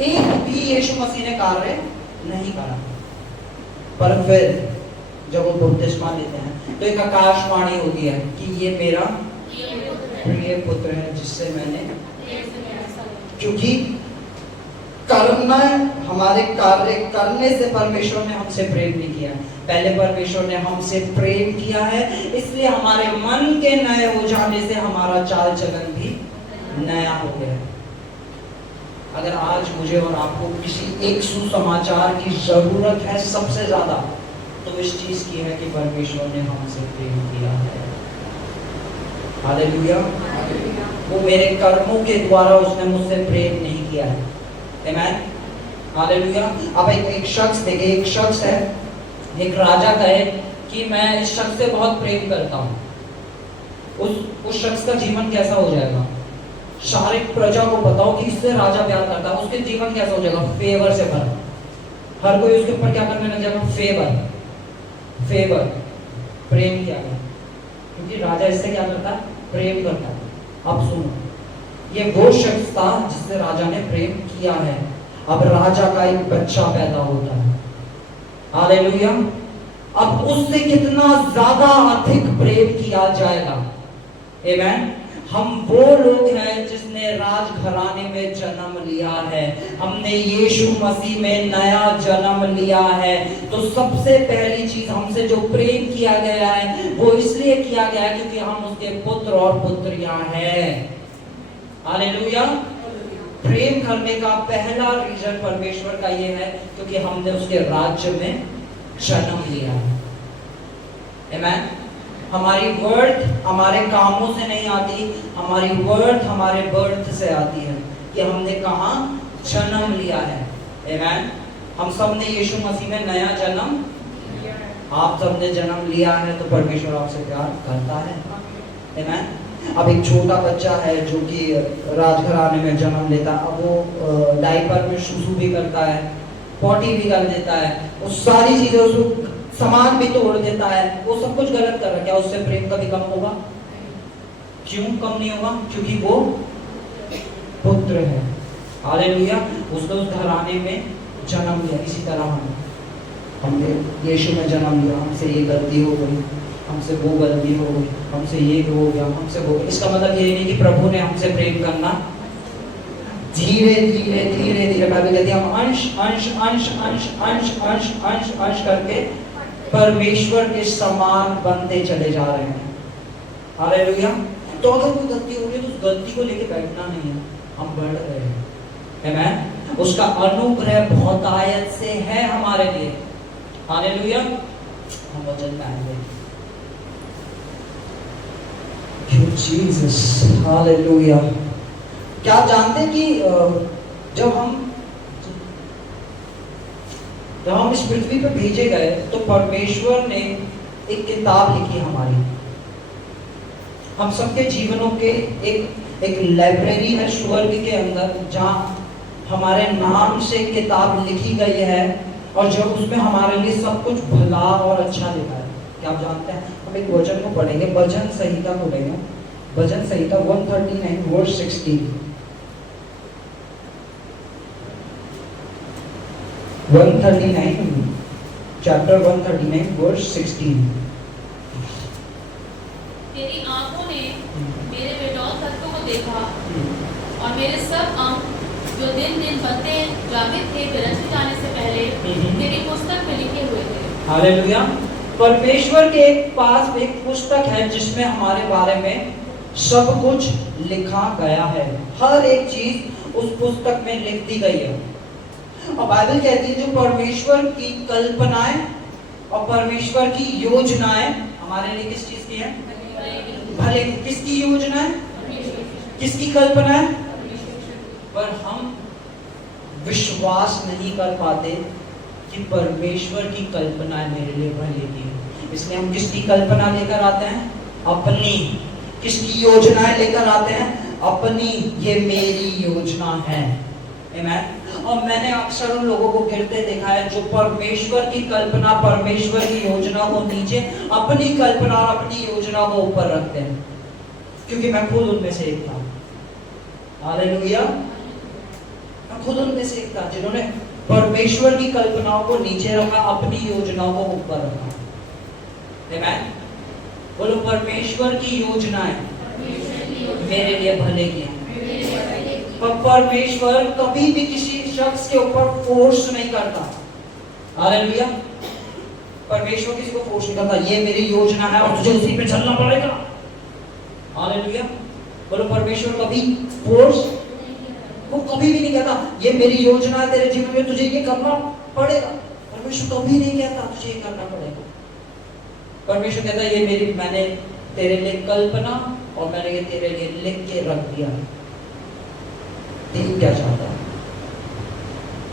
एक भी यीशु मसीह ने कार्य नहीं करा। पर फिर जब वो बपतिस्मा लेते हैं तो एक आकाशवाणी होती है कि ये मेरा प्रिय पुत्र है जिससे मैंने, क्योंकि करना हमारे कार्य करने से परमेश्वर ने हमसे प्रेम नहीं किया, पहले परमेश्वर ने हमसे प्रेम किया है, इसलिए हमारे मन के नए हो जाने से हमारा चाल चलन भी नया हो गया। अगर आज मुझे और आपको किसी एक सुसमाचार की जरूरत है सबसे ज्यादा, तो इस चीज की है कि परमेश्वर ने हमसे प्रेम किया है। हालेलुया। वो मेरे कर्मों के द्वारा उसने मुझसे प्रेम नहीं किया है। आमीन। हालेलुया। अब एक शख्स देखिए, एक शख्स है, एक राजा कहे कि मैं इस शख्स से बहुत प्रेम करता हूँ, उस शख्स का जीवन कैसा हो जाएगा? सारे प्रजा को बताओ कि इससे राजा प्यार करता है, उसके जीवन कैसा हो जाएगा? फेवर से भरा। हर कोई उसके ऊपर क्या करने लग जाएगा? फेवर, फेवर, प्रेम किया गया, क्योंकि राजा इससे क्या करता है? प्रेम करता है। अब सुनो, ये वो शख्स था जिससे राजा ने प्रेम किया है। अब राजा का एक बच्चा पैदा होता है। हालेलुया। अब उससे कितना ज्यादा अधिक प्रेम किया जाएगा। आमीन। हम वो लोग हैं जिसने राजघराने में जन्म लिया है, हमने यीशु मसीह में नया जन्म लिया है। तो सबसे पहली चीज हमसे जो प्रेम किया गया है वो इसलिए किया गया है क्योंकि हम उसके पुत्र और पुत्रियां हैं। हालेलुया। प्रेम करने का पहला रीजन परमेश्वर का ये है क्योंकि हमने उसके राज्य में जन्म लिया है। आमीन। हमारी वर्थ हमारे कामों से नहीं आती, हमारी वर्थ हमारे बर्थ से आती है कि हमने कहाँ जन्म लिया है। आमीन। हम सब ने यीशु मसीह में नया जन्म, आप सब ने जन्म लिया है, तो परमेश्वर आपसे प्यार करता है। आमीन। अब एक छोटा बच्चा है जो कि राजघराने में जन्म लेता, अब वो डायपर में सुसु भी करता है, पॉटी भी कर देता है, वो सारी चीजें, उसको सामान भी तोड़ देता है, वो सब कुछ गलत कर रहा है, क्या उससे प्रेम कभी कम होगा? क्यों कम नहीं होगा? क्योंकि वो पुत्र है। हालेलुया। उसने उस घराने में जन्म लिया। इसी तरह हमने यीशु में जन्म लिया, हमसे ये गलती हो गई, हमसे वो गलती हो गई, हमसे ये हो गया, हमसे वो। इसका मतलब ये नहीं कि प्रभु ने हमसे प्रेम करना धीरे धीरे धीरे धीरे बाइबल कहती है हम अंश अंश अंश अंश अंश अंश अंश अंश करके परमेश्वर के समान बनते चले जा रहे हैं। हालेलुया। तो अगर कोई गलती हो रही है तो उस गलती को लेके बैठना नहीं है, हम बढ़ रहे हैं। आमीन। उसका अनुग्रह बहुतायत से है हमारे लिए। हालेलुया। हम वचन में आएंगे। Jesus hallelujah. क्या आप जानते हैं कि जब हम इस पृथ्वी पर भेजे गए तो परमेश्वर ने एक किताब लिखी हमारी। हम सबके जीवनों के एक लाइब्रेरी है स्वर्ग के अंदर, जहाँ हमारे नाम से किताब लिखी गई है और जब उसमें हमारे लिए सब कुछ भला और अच्छा लिखा है। क्या आप जानते हैं? हम एक वचन को पढ़ेंगे, भजन संहिता को लेंगे, भजन संहिता 139 वर्स 16। 139 chapter 139 verse 16। तेरी आंखों ने मेरे बेडौल तत्वों को देखा और मेरे सब अंग जो दिन दिन बनते जाते थे वे रचे जाने से पहले तेरी पुस्तक में लिखे हुए थे। हालेलुया। परमेश्वर के पास एक पुस्तक है जिसमें हमारे बारे में सब कुछ लिखा गया है। हर एक चीज उस पुस्तक में लिख दी गई है। और बाइबल कहती है जो परमेश्वर की कल्पनाएं और परमेश्वर की योजनाएं हमारे लिए किस चीज की है? भले। किसकी योजनाएं? किसकी कल्पनाएं? पर हम विश्वास नहीं कर पाते कि परमेश्वर की कल्पनाएं मेरे लिए भले की है। इसलिए हम किसकी कल्पना लेकर आते हैं? अपनी। किसकी योजनाएं लेकर आते हैं? अपनी। ये मेरी योजना है। आमीन। और मैंने अक्सर उन लोगों को गिरते देखा है जो परमेश्वर की कल्पना, परमेश्वर की योजना को नीचे, अपनी कल्पना और अपनी योजना को ऊपर रखते हैं। क्योंकि मैं खुद उनमें से एक था। हालेलुया। मैं खुद उनमें से एक था जिन्होंने परमेश्वर की कल्पनाओं को नीचे रखा, अपनी योजनाओं को ऊपर रखा। आमीन। बोलो परमेश्वर की योजनाएं मेरे लिए भले की है। पर परमेश्वर कभी भी किसी शख्स के ऊपर फोर्स नहीं करता। हालेलुया। परमेश्वर किसी को फोर्स नहीं करता, ये मेरी योजना है और तुझे उसी पे चलना पड़ेगा। हालेलुया। बोलो परमेश्वर कभी फोर्स वो कभी भी नहीं कहता ये मेरी योजना है तेरे जीवन में, तुझे ये करना पड़ेगा। परमेश्वर कभी नहीं कहता तुझे ये करना पड़ेगा। परमेश्वर कहता ये मेरी, मैंने तेरे लिए कल्पना और मैंने ये तेरे लिए लिख के रख दिया है। तू क्या चाहता है?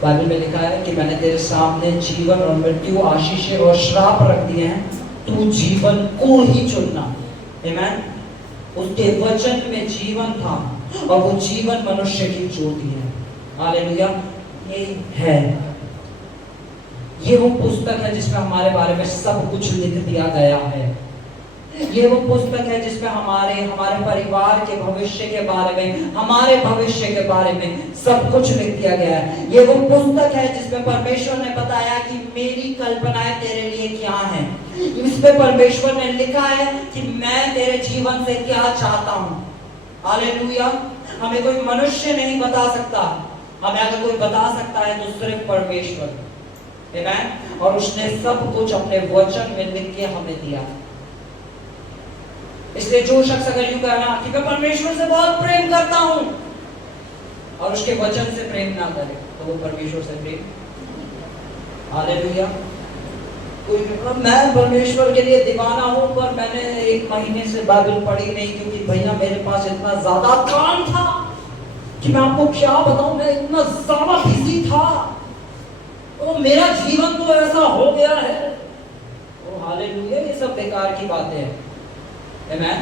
बाइबल में लिखा है कि मैंने तेरे सामने जीवन और मृत्यु, आशीषें और श्राप रख दिए हैं, तू जीवन को ही चुनना। आमीन। उसके वचन में जीवन था और वो जीवन मनुष्य की ज्योति है। हालेलुया। ये है, ये वो पुस्तक है जिसमें हमारे बारे में सब कुछ लिख दिया गया है। ये वो पुस्तक है जिसमें हमारे परिवार के भविष्य के बारे में, हमारे भविष्य के बारे में सब कुछ लिख दिया गया है। ये वो पुस्तक है जिसमें परमेश्वर ने बताया कि मेरी कल्पनाएं तेरे लिए क्या हैं। इसमें परमेश्वर ने लिखा है कि मैं तेरे जीवन से क्या चाहता हूँ। हालेलुया। हमें कोई मनुष्य नहीं बता सकता, हमें अगर कोई बता सकता है तो सिर्फ परमेश्वर। आमीन। और उसने सब कुछ अपने वचन में लिख के हमें दिया। इसलिए जो शख्स अगर यूं कहना कि मैं परमेश्वर से बहुत प्रेम करता हूं और उसके वचन से प्रेम ना करे तो वो परमेश्वर से प्रेम। हालेलुया। कोई मैं परमेश्वर के लिए दीवाना हूं पर मैंने 1 महीने से बाइबल पढ़ी नहीं क्योंकि भैया मेरे पास इतना ज्यादा काम था कि मैं आपको क्या बताऊं, मैं इतना ज्यादा बिजी था, तो मेरा जीवन तो ऐसा हो गया है। ओ हालेलुया। ये सब बेकार की बातें हैं। आमीन।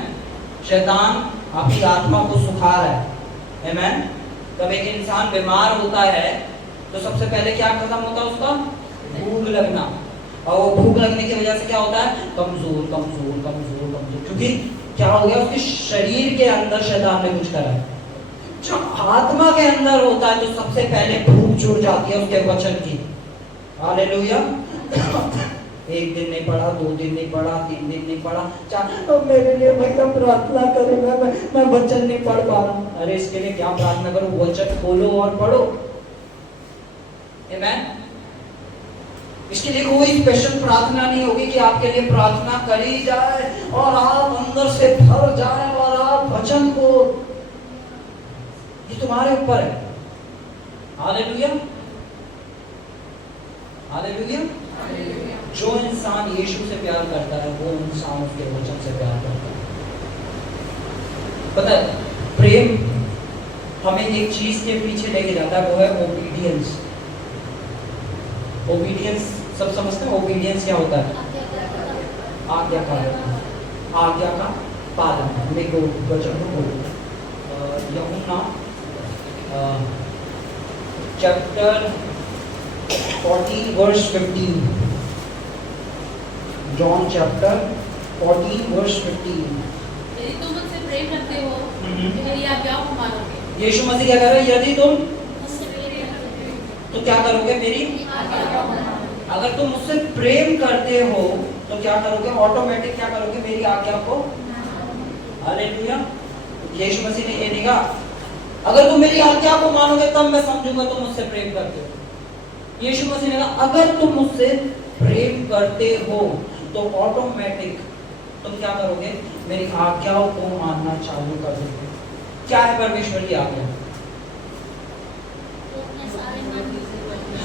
शैतान आपकी आत्मा को सुखा रहा है। आमीन। जब एक इंसान बीमार होता है तो सबसे पहले क्या खत्म होता है? उसका भूख लगना। और वो भूख लगने की वजह से क्या होता है? कमजोर कमजोर कमजोर कमजोर। क्योंकि क्या हो गया? उसके शरीर के अंदर शैतान ने कुछ करा है। जब आत्मा के अंदर होता है तो सबसे पहले भूख जुड़ जाती है उसके वचन की। हालेलुया। एक दिन नहीं पढ़ा, 2 दिन नहीं पढ़ा, 3 दिन नहीं पढ़ा, 4 तो मेरे लिए भैया प्रार्थना करेगा, मैं वचन नहीं पढ़ पा रहा हूं। अरे इसके लिए क्या प्रार्थना करो, वचन खोलो और पढ़ो। आमेन। इसके लिए कोई स्पेशल प्रार्थना नहीं होगी कि आपके लिए प्रार्थना करी जाए और आप अंदर से भर जाए और आप वचन को, ये तुम्हारे ऊपर है। Hallelujah, hallelujah. जो इंसान यीशु से प्यार करता है वो इंसान उसके वचन से प्यार करता है। पता है, प्रेम हमें एक चीज के पीछे लेके जाता है, वो है ओबीडियंस। ओबीडियंस सब समझते हैं? ओबीडियंस क्या होता है? आज्ञा का पालन। मेरे को वचन को बोलो, यूहन्ना chapter 14 verse 15। John chapter 14 verse 15। यदि तुम मुझसे प्रेम रखते हो तो मेरी आज्ञाओं को मानोगे। यीशु मसीह क्या कह रहे हैं? यदि तुम तो क्या करोगे? मेरी। अगर तुम मुझसे प्रेम करते हो तो क्या करोगे? ऑटोमेटिक क्या करोगे? मेरी आज्ञा को। हालेलुया। यीशु मसीह ने ये नहीं कहा अगर तुम मेरी आज्ञा को मानोगे तब मैं समझूंगा तुम मुझसे प्रेम करते हो। यीशु मसीह ने कहा अगर तुम मुझसे प्रेम करते हो तो ऑटोमेटिक तुम क्या करोगे? मेरी आज्ञाओं को मानना चालू कर दोगे। क्या है परमेश्वर की आज्ञा?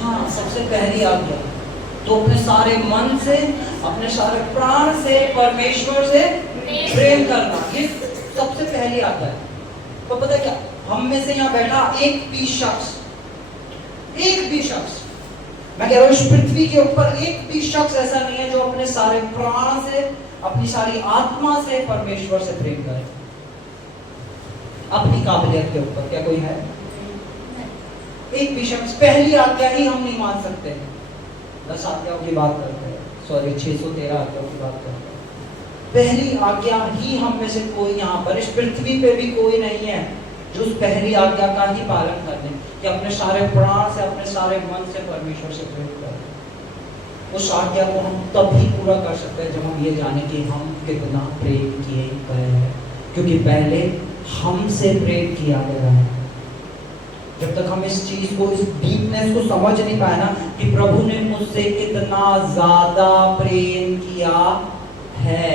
हाँ, सबसे पहली आज्ञा तो अपने सारे मन से, अपने सारे प्राण से परमेश्वर से प्रेम करना, ये सबसे पहली आज्ञा है। तो पता है क्या, हम में से यहाँ बैठा एक भी शख्स, मैं कह रहा हूँ इस पृथ्वी के ऊपर एक भी शख्स ऐसा नहीं है जो अपने सारे प्राण से, अपनी सारी आत्मा से परमेश्वर से प्रेम करे अपनी काबिलियत के ऊपर। क्या कोई है? एक भी शख्स। पहली आज्ञा ही हम नहीं मान सकते। 10 आज्ञाओं की बात करते हैं, सॉरी 613 आज्ञाओं की बात करते हैं। पहली आज्ञा ही हम में से कोई यहाँ पर इस पृथ्वी पे भी कोई नहीं है जो उस पहली आज्ञा का ही पालन कर ले कि अपने सारे प्राण से, अपने सारे मन से परमेश्वर से प्रेम करें। उस आज्ञा को हम तभी पूरा कर सकते हैं जब हम ये जाने कि हम कितना प्रेम किए गए हैं, क्योंकि पहले हमसे प्रेम किया गया है। जब तक हम इस चीज को, इस डीपनेस को समझ नहीं पाए ना कि प्रभु ने मुझसे कितना ज्यादा प्रेम किया है,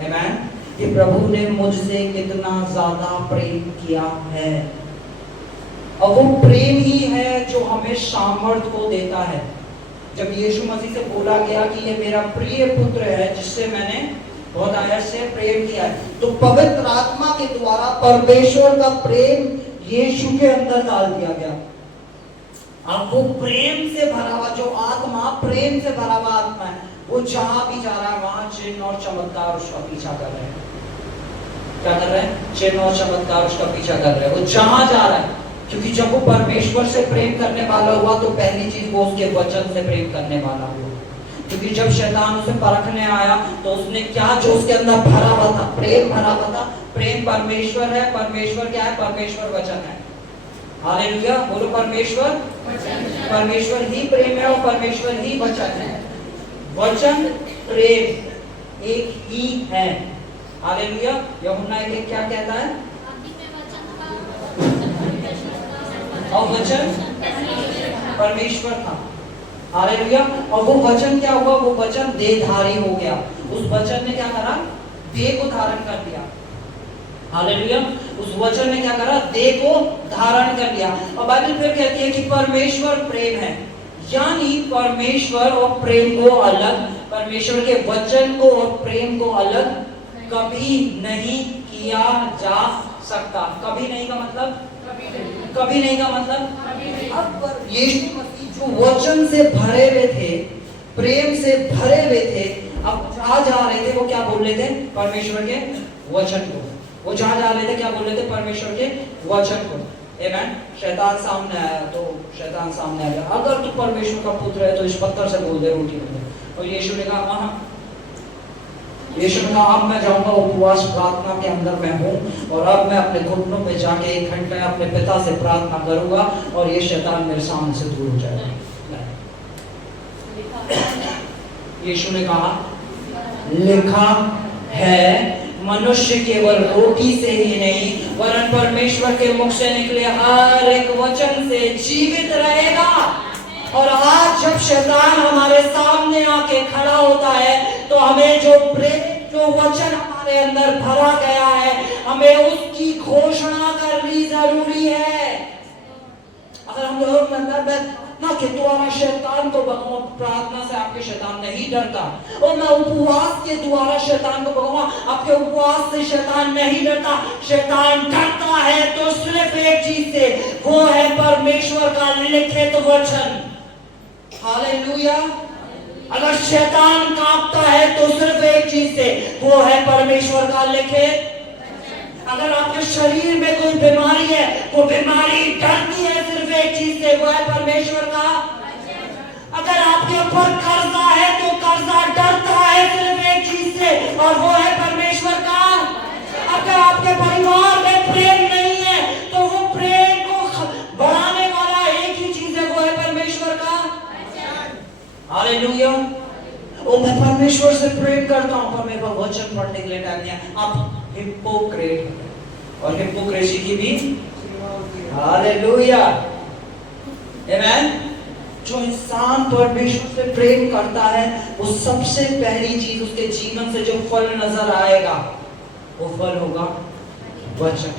आमेन, कि प्रभु ने मुझसे कितना ज्यादा प्रेम किया है, और वो प्रेम ही है जो हमें सामर्थ्य को देता है। जब यीशु मसीह से बोला गया कि ये मेरा प्रिय पुत्र है जिससे मैंने बहुत आदर से प्रेम किया है, तो पवित्र आत्मा के द्वारा परमेश्वर का प्रेम यीशु के अंदर डाल दिया गया। अब वो प्रेम से भरा हुआ जो आत्मा, प्रेम से भरा हुआ आत्मा है, वो जहां भी जा रहा है वहां चिन्ह और चमत्कार उसका पीछा कर रहे हैं। क्या कर रहे हैं? चिन्ह और चमत्कार उसका पीछा कर रहे हैं। वो जहां जा रहा है, क्योंकि जब वो परमेश्वर से प्रेम करने वाला हुआ तो पहली चीज वो उसके वचन से प्रेम करने वाला हुआ। क्योंकि जब शैतान उसे परखने आया तो उसने क्या, जो उसके अंदर भरा हुआ था, प्रेम भरा हुआ था। प्रेम परमेश्वर है। परमेश्वर क्या है? परमेश्वर वचन है। हालेलुया, बोलो परमेश्वर। परमेश्वर ही प्रेम है और परमेश्वर ही वचन है। वचन प्रेम एक ही है। हालेलुया। यूहन्ना 1 क्या कहता है? और वचन परमेश्वर था। हालेलुया। और वो वचन क्या हुआ? वो वचन देहधारी हो गया। उस वचन ने क्या करा? देह को धारण कर लिया। हालेलुया। उस वचन ने क्या करा? देह को धारण कर लिया। और बाइबल फिर कहती है कि परमेश्वर प्रेम है, यानी परमेश्वर और प्रेम को अलग, परमेश्वर के वचन को और प्रेम को अलग कभी नहीं किया जा सकता। कभी नहीं का मतलब? कभी नहीं का मतलब? अब यीशु मसीह जो वचन से भरे हुए थे, प्रेम से भरे हुए थे, अब जहां जा रहे थे वो क्या बोल रहे थे? परमेश्वर के वचन को। वो जहां जा रहे थे क्या बोल रहे थे? परमेश्वर के वचन को। आमेन। शैतान सामने आया तो शैतान सामने आ गया, अगर तू परमेश्वर का पुत्र है तो इस पत्थर से बोल दे रोटी बन जाए। और यीशु ने कहा हाँ, यीशु ने कहा अब मैं जाऊंगा उपवास प्रार्थना के अंदर मैं हूँ, और अब मैं अपने घुटनों पे जाके 1 घंटा अपने पिता से प्रार्थना करूंगा और ये शैतान मेरे सामने से दूर हो जाएगा। यीशु ने कहा लिखा है मनुष्य केवल रोटी से ही नहीं वरन परमेश्वर के मुख से निकले हर एक वचन से जीवित रहेगा। और आज जब शैतान हमारे सामने आके खड़ा होता है तो हमें जो वचन हमारे अंदर भरा गया है हमें उसकी घोषणा करनी जरूरी है। अगर हम लोग अंदर ना कि द्वारा शैतान को भगाऊंगा, प्रार्थना से आपके शैतान नहीं डरता, और मैं उपवास के द्वारा शैतान को भगाऊंगा, आपके उपवास से शैतान नहीं डरता। शैतान डरता है तो सिर्फ एक चीज से, वो है परमेश्वर का लिखित वचन। हालेलुया। अगर शैतान कांपता है तो सिर्फ एक चीज से, वो है परमेश्वर का लिखित। अगर आपके शरीर में कोई बीमारी है, वो बीमारी डरती है सिर्फ एक चीज से, वो है परमेश्वर का। अगर आपके ऊपर कर्जा है तो कर्जा डरता है सिर्फ एक चीज से, और वो है परमेश्वर का। अगर आपके परिवार में प्रेम नहीं है तो वो प्रेम को बढ़ाने वाला एक ही चीज है, वो है परमेश्वर का। हालेलुया। ओ मैं परमेश्वर से प्रेम करता हूं पर मेरे को वचन पढ़ने के लिए टाइम नहीं है। आप हिपोक्रेट, और हिपोक्रेसी की भी हालेलुया आमेन। जो इंसान परमेश्वर से प्रेम करता है वो सबसे पहली चीज उसके जीवन से जो फल नजर आएगा वो फल होगा वचन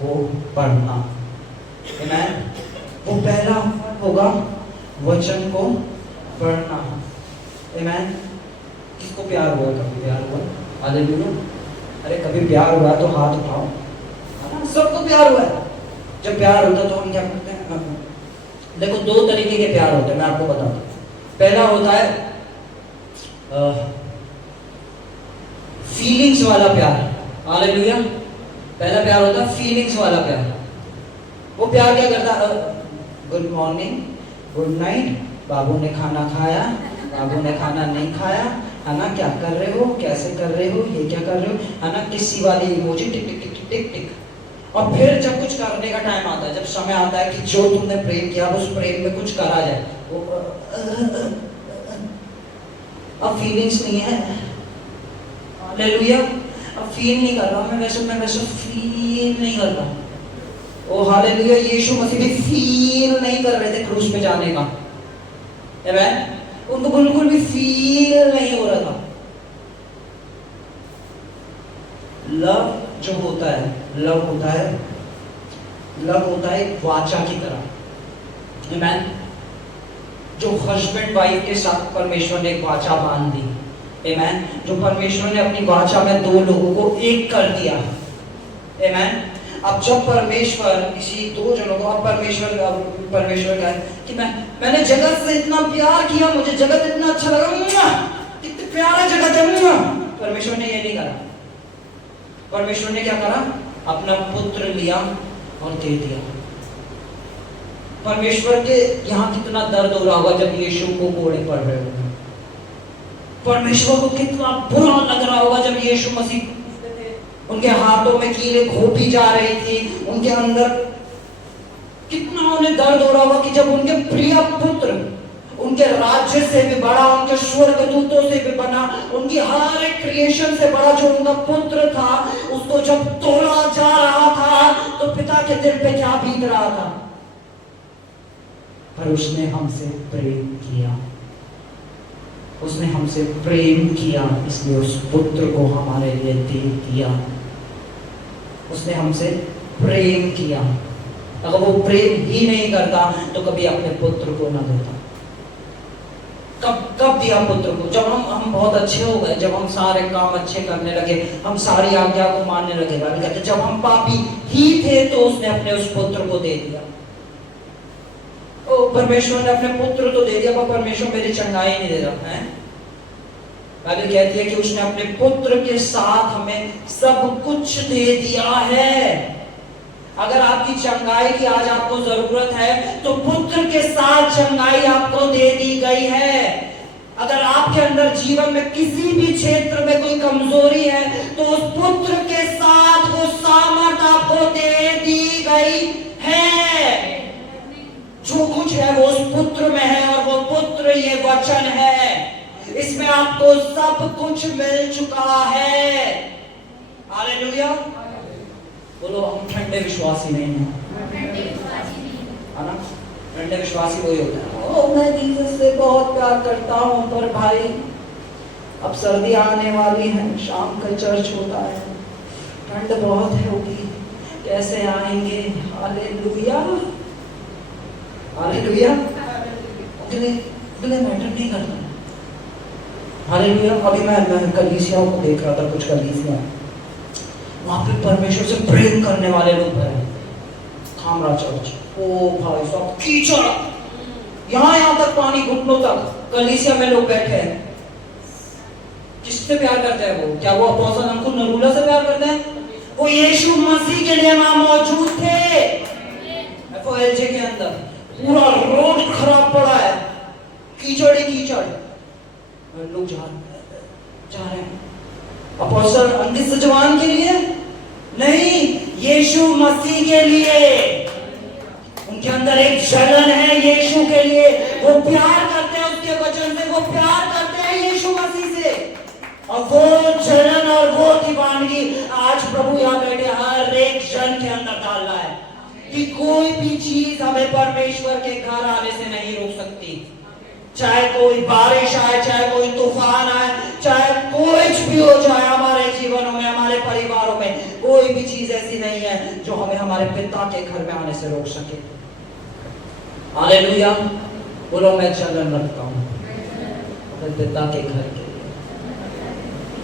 को पढ़ना। आमेन। वो पहला फल होगा वचन को पढ़ना। आमेन। किसको प्यार हुआ? कभी प्यार हुआ? हालेलुया। अरे कभी प्यार हुआ तो हाथ उठाओ। सबको प्यार हुआ है। जब प्यार होता तो हम क्या करते हैं? देखो दो तरीके के प्यार होते हैं, मैं आपको बताता हूं। पहला होता है फीलिंग्स वाला प्यार। हालेलुया। पहला प्यार होता है फीलिंग्स वाला प्यार। वो प्यार क्या करता है? गुड मॉर्निंग, गुड नाइट, बाबू ने खाना खाया, बाबू ने खाना नहीं खाया, है ना, क्या कर रहे हो, कैसे कर रहे हो, ये क्या कर रहे हो, है ना, किसी वाली इमोजी टिक टिक टिक टिक टिक। और फिर जब कुछ करने का टाइम आता है, जब समय आता है कि जो तुमने प्रेम किया उस प्रेम में कुछ करा जाए, वो अब फीलिंग्स नहीं है। हालेलुया। अब फील नहीं कर रहा मैं वैसे फील नहीं कर रहा। ओ हालेलुया। यीशु मसीह भी फील नहीं कर रहे थे क्रूस पे जाने का। आमेन। उनको बिल्कुल भी फील नहीं हो रहा था। लव जो होता है, लव होता है वाचा की तरह। आमेन। जो हस्बैंड वाइफ के साथ परमेश्वर ने एक वाचा बांध दी। आमेन। जो परमेश्वर ने अपनी वाचा में दो लोगों को एक कर दिया। आमेन। अब जब परमेश्वर किसी दो जनों को, अब परमेश्वर का है कि मैंने जगत से इतना प्यार किया, मुझे जगत इतना अच्छा लगा, कितनी प्यारा जगत है। परमेश्वर ने ये नहीं करा। परमेश्वर ने क्या करा? अपना पुत्र लिया और दे दिया। परमेश्वर के यहाँ कितना दर्द हो रहा होगा जब यीशु को कोड़े पड़ रहे होंगे। परमेश्वर को कितना बुरा लग रहा होगा जब यीशु मसीह उनके हाथों में कीलें घोंपी जा रही थी, उनके अंदर कितना उन्हें दर्द हो रहा होगा कि जब उनके प्रिय पुत्र, उनके राज्य से भी बड़ा, उनके स्वर्गदूतों से भी बना, उनकी हर एक क्रिएशन से बड़ा जो उनका पुत्र था, उसको जब तोड़ा जा रहा था तो पिता के दिल पे क्या बीत रहा था? पर उसने हमसे प्रेम किया, उसने हमसे प्रेम किया, इसलिए उस पुत्र को हमारे लिए दे दिया। उसने हमसे प्रेम किया। अगर वो प्रेम ही नहीं करता तो कभी अपने पुत्र को ना देता। कब दिया पुत्र को? जब हम बहुत अच्छे हो गए, जब हम सारे काम अच्छे करने लगे, हम सारी आज्ञा को मानने लगे। बाइबल कहते जब हम पापी ही थे तो उसने अपने उस पुत्र को दे दिया। ओ परमेश्वर ने अपने पुत्र तो दे दिया, पर परमेश्वर मेरी चंगाई नहीं दे रहा है। बाइबल कहती है कि उसने अपने पुत्र के साथ हमें सब कुछ दे दिया है। अगर आपकी चंगाई की आज आपको जरूरत है तो पुत्र के साथ चंगाई आपको दे दी गई है। अगर आपके अंदर जीवन में किसी भी क्षेत्र में कोई कमजोरी है तो उस पुत्र के साथ वो सामर्थ आपको दे दी गई है। जो कुछ है वो उस पुत्र में है और वो पुत्र ये वचन है। इस इसमें आपको सब कुछ मिल चुका है। हालेलुया। बोलो हम ठंडे विश्वासी नहीं हैं, है ना? ठंडे विश्वासी वही होता है, ओ मैं जीसस से बहुत प्यार करता हूं, पर भाई अब सर्दी आने वाली है, शाम का चर्च होता है, ठंड बहुत है होगी, कैसे आएंगे? Hallelujah, hallelujah. अगले मैटर नहीं करता। हालेलुया। अभी मैं कलीसियाओं को देख रहा था, कुछ कलीसिया, वहां पे परमेश्वर से प्रेम करने वाले लोग भरे, खामरा चर्च, ओ भाई साहब कीचड़, यहाँ तक पानी घुटनों तक, कलीसिया में लोग बैठे हैं। किससे प्यार करते हैं वो? क्या वो अपोस्तल अंकुर नरूला से प्यार करते हैं? वो यीशु मसीह के लिए वहां मौजूद थे। एफओएलजे के अंदर पूरा रोड खराब पड़ा है, कीचड़ ही कीचड़, लोग जा रहे हैं। अपोस्तल अंकित सजवान के लिए नहीं, यीशु मसीह के लिए। उनके अंदर एक जलन है यीशु के लिए, वो प्यार करते हैं उसके वचन से, वो प्यार करते हैं यीशु मसीह से, और वो जलन और वो दीवानगी आज प्रभु यहाँ बैठे हर एक जन के अंदर डाल रहा है कि कोई भी चीज हमें परमेश्वर के घर आने से नहीं रोक सकती। चाहे कोई बारिश आए, चाहे कोई तूफान आए, चाहे कुछ भी हो जाए हमारे जीवनों में, हमारे परिवारों में, कोई भी चीज ऐसी नहीं है जो हमें हमारे पिता के घर में आने से रोक सके। हालेलुया। बोलो मैं जलन रखता हूँ अपने पिता के घर के लिए।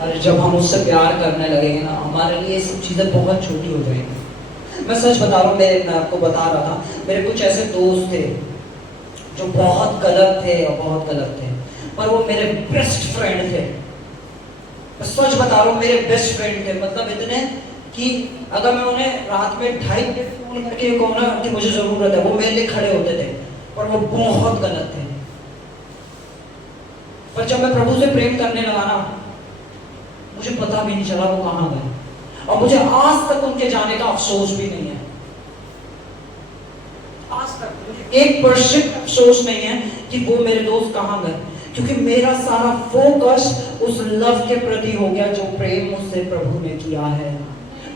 अरे जब हम उससे प्यार करने लगेंगे ना, हमारे लिए ये सब चीजें बहुत छोटी हो जाएंगी। मैं सच बता रहा हूँ, मैं आपको बता रहा था, मेरे कुछ ऐसे दोस्त थे जो बहुत गलत थे और बहुत गलत थे, पर वो मेरे बेस्ट फ्रेंड थे। मैं सच बता रहा हूँ, मेरे बेस्ट फ्रेंड थे, मतलब इतने कि अगर मैं उन्हें रात में 2:30 बजे फोन करके कहूँ ना कि मुझे जरूरत है, वो मेरे लिए खड़े होते थे, पर वो बहुत गलत थे। पर जब मैं प्रभु से प्रेम करने लगा ना, मुझे पता भी नहीं चला वो कहाँ गए, और मुझे आज तक उनके जाने का अफसोस भी नहीं है। आज तक मुझे 1% अफसोस नहीं है कि वो मेरे दोस्त कहाँ गए, क्योंकि मेरा सारा फोकस उस लव के प्रति हो गया जो प्रेम मुझसे प्रभु ने किया है।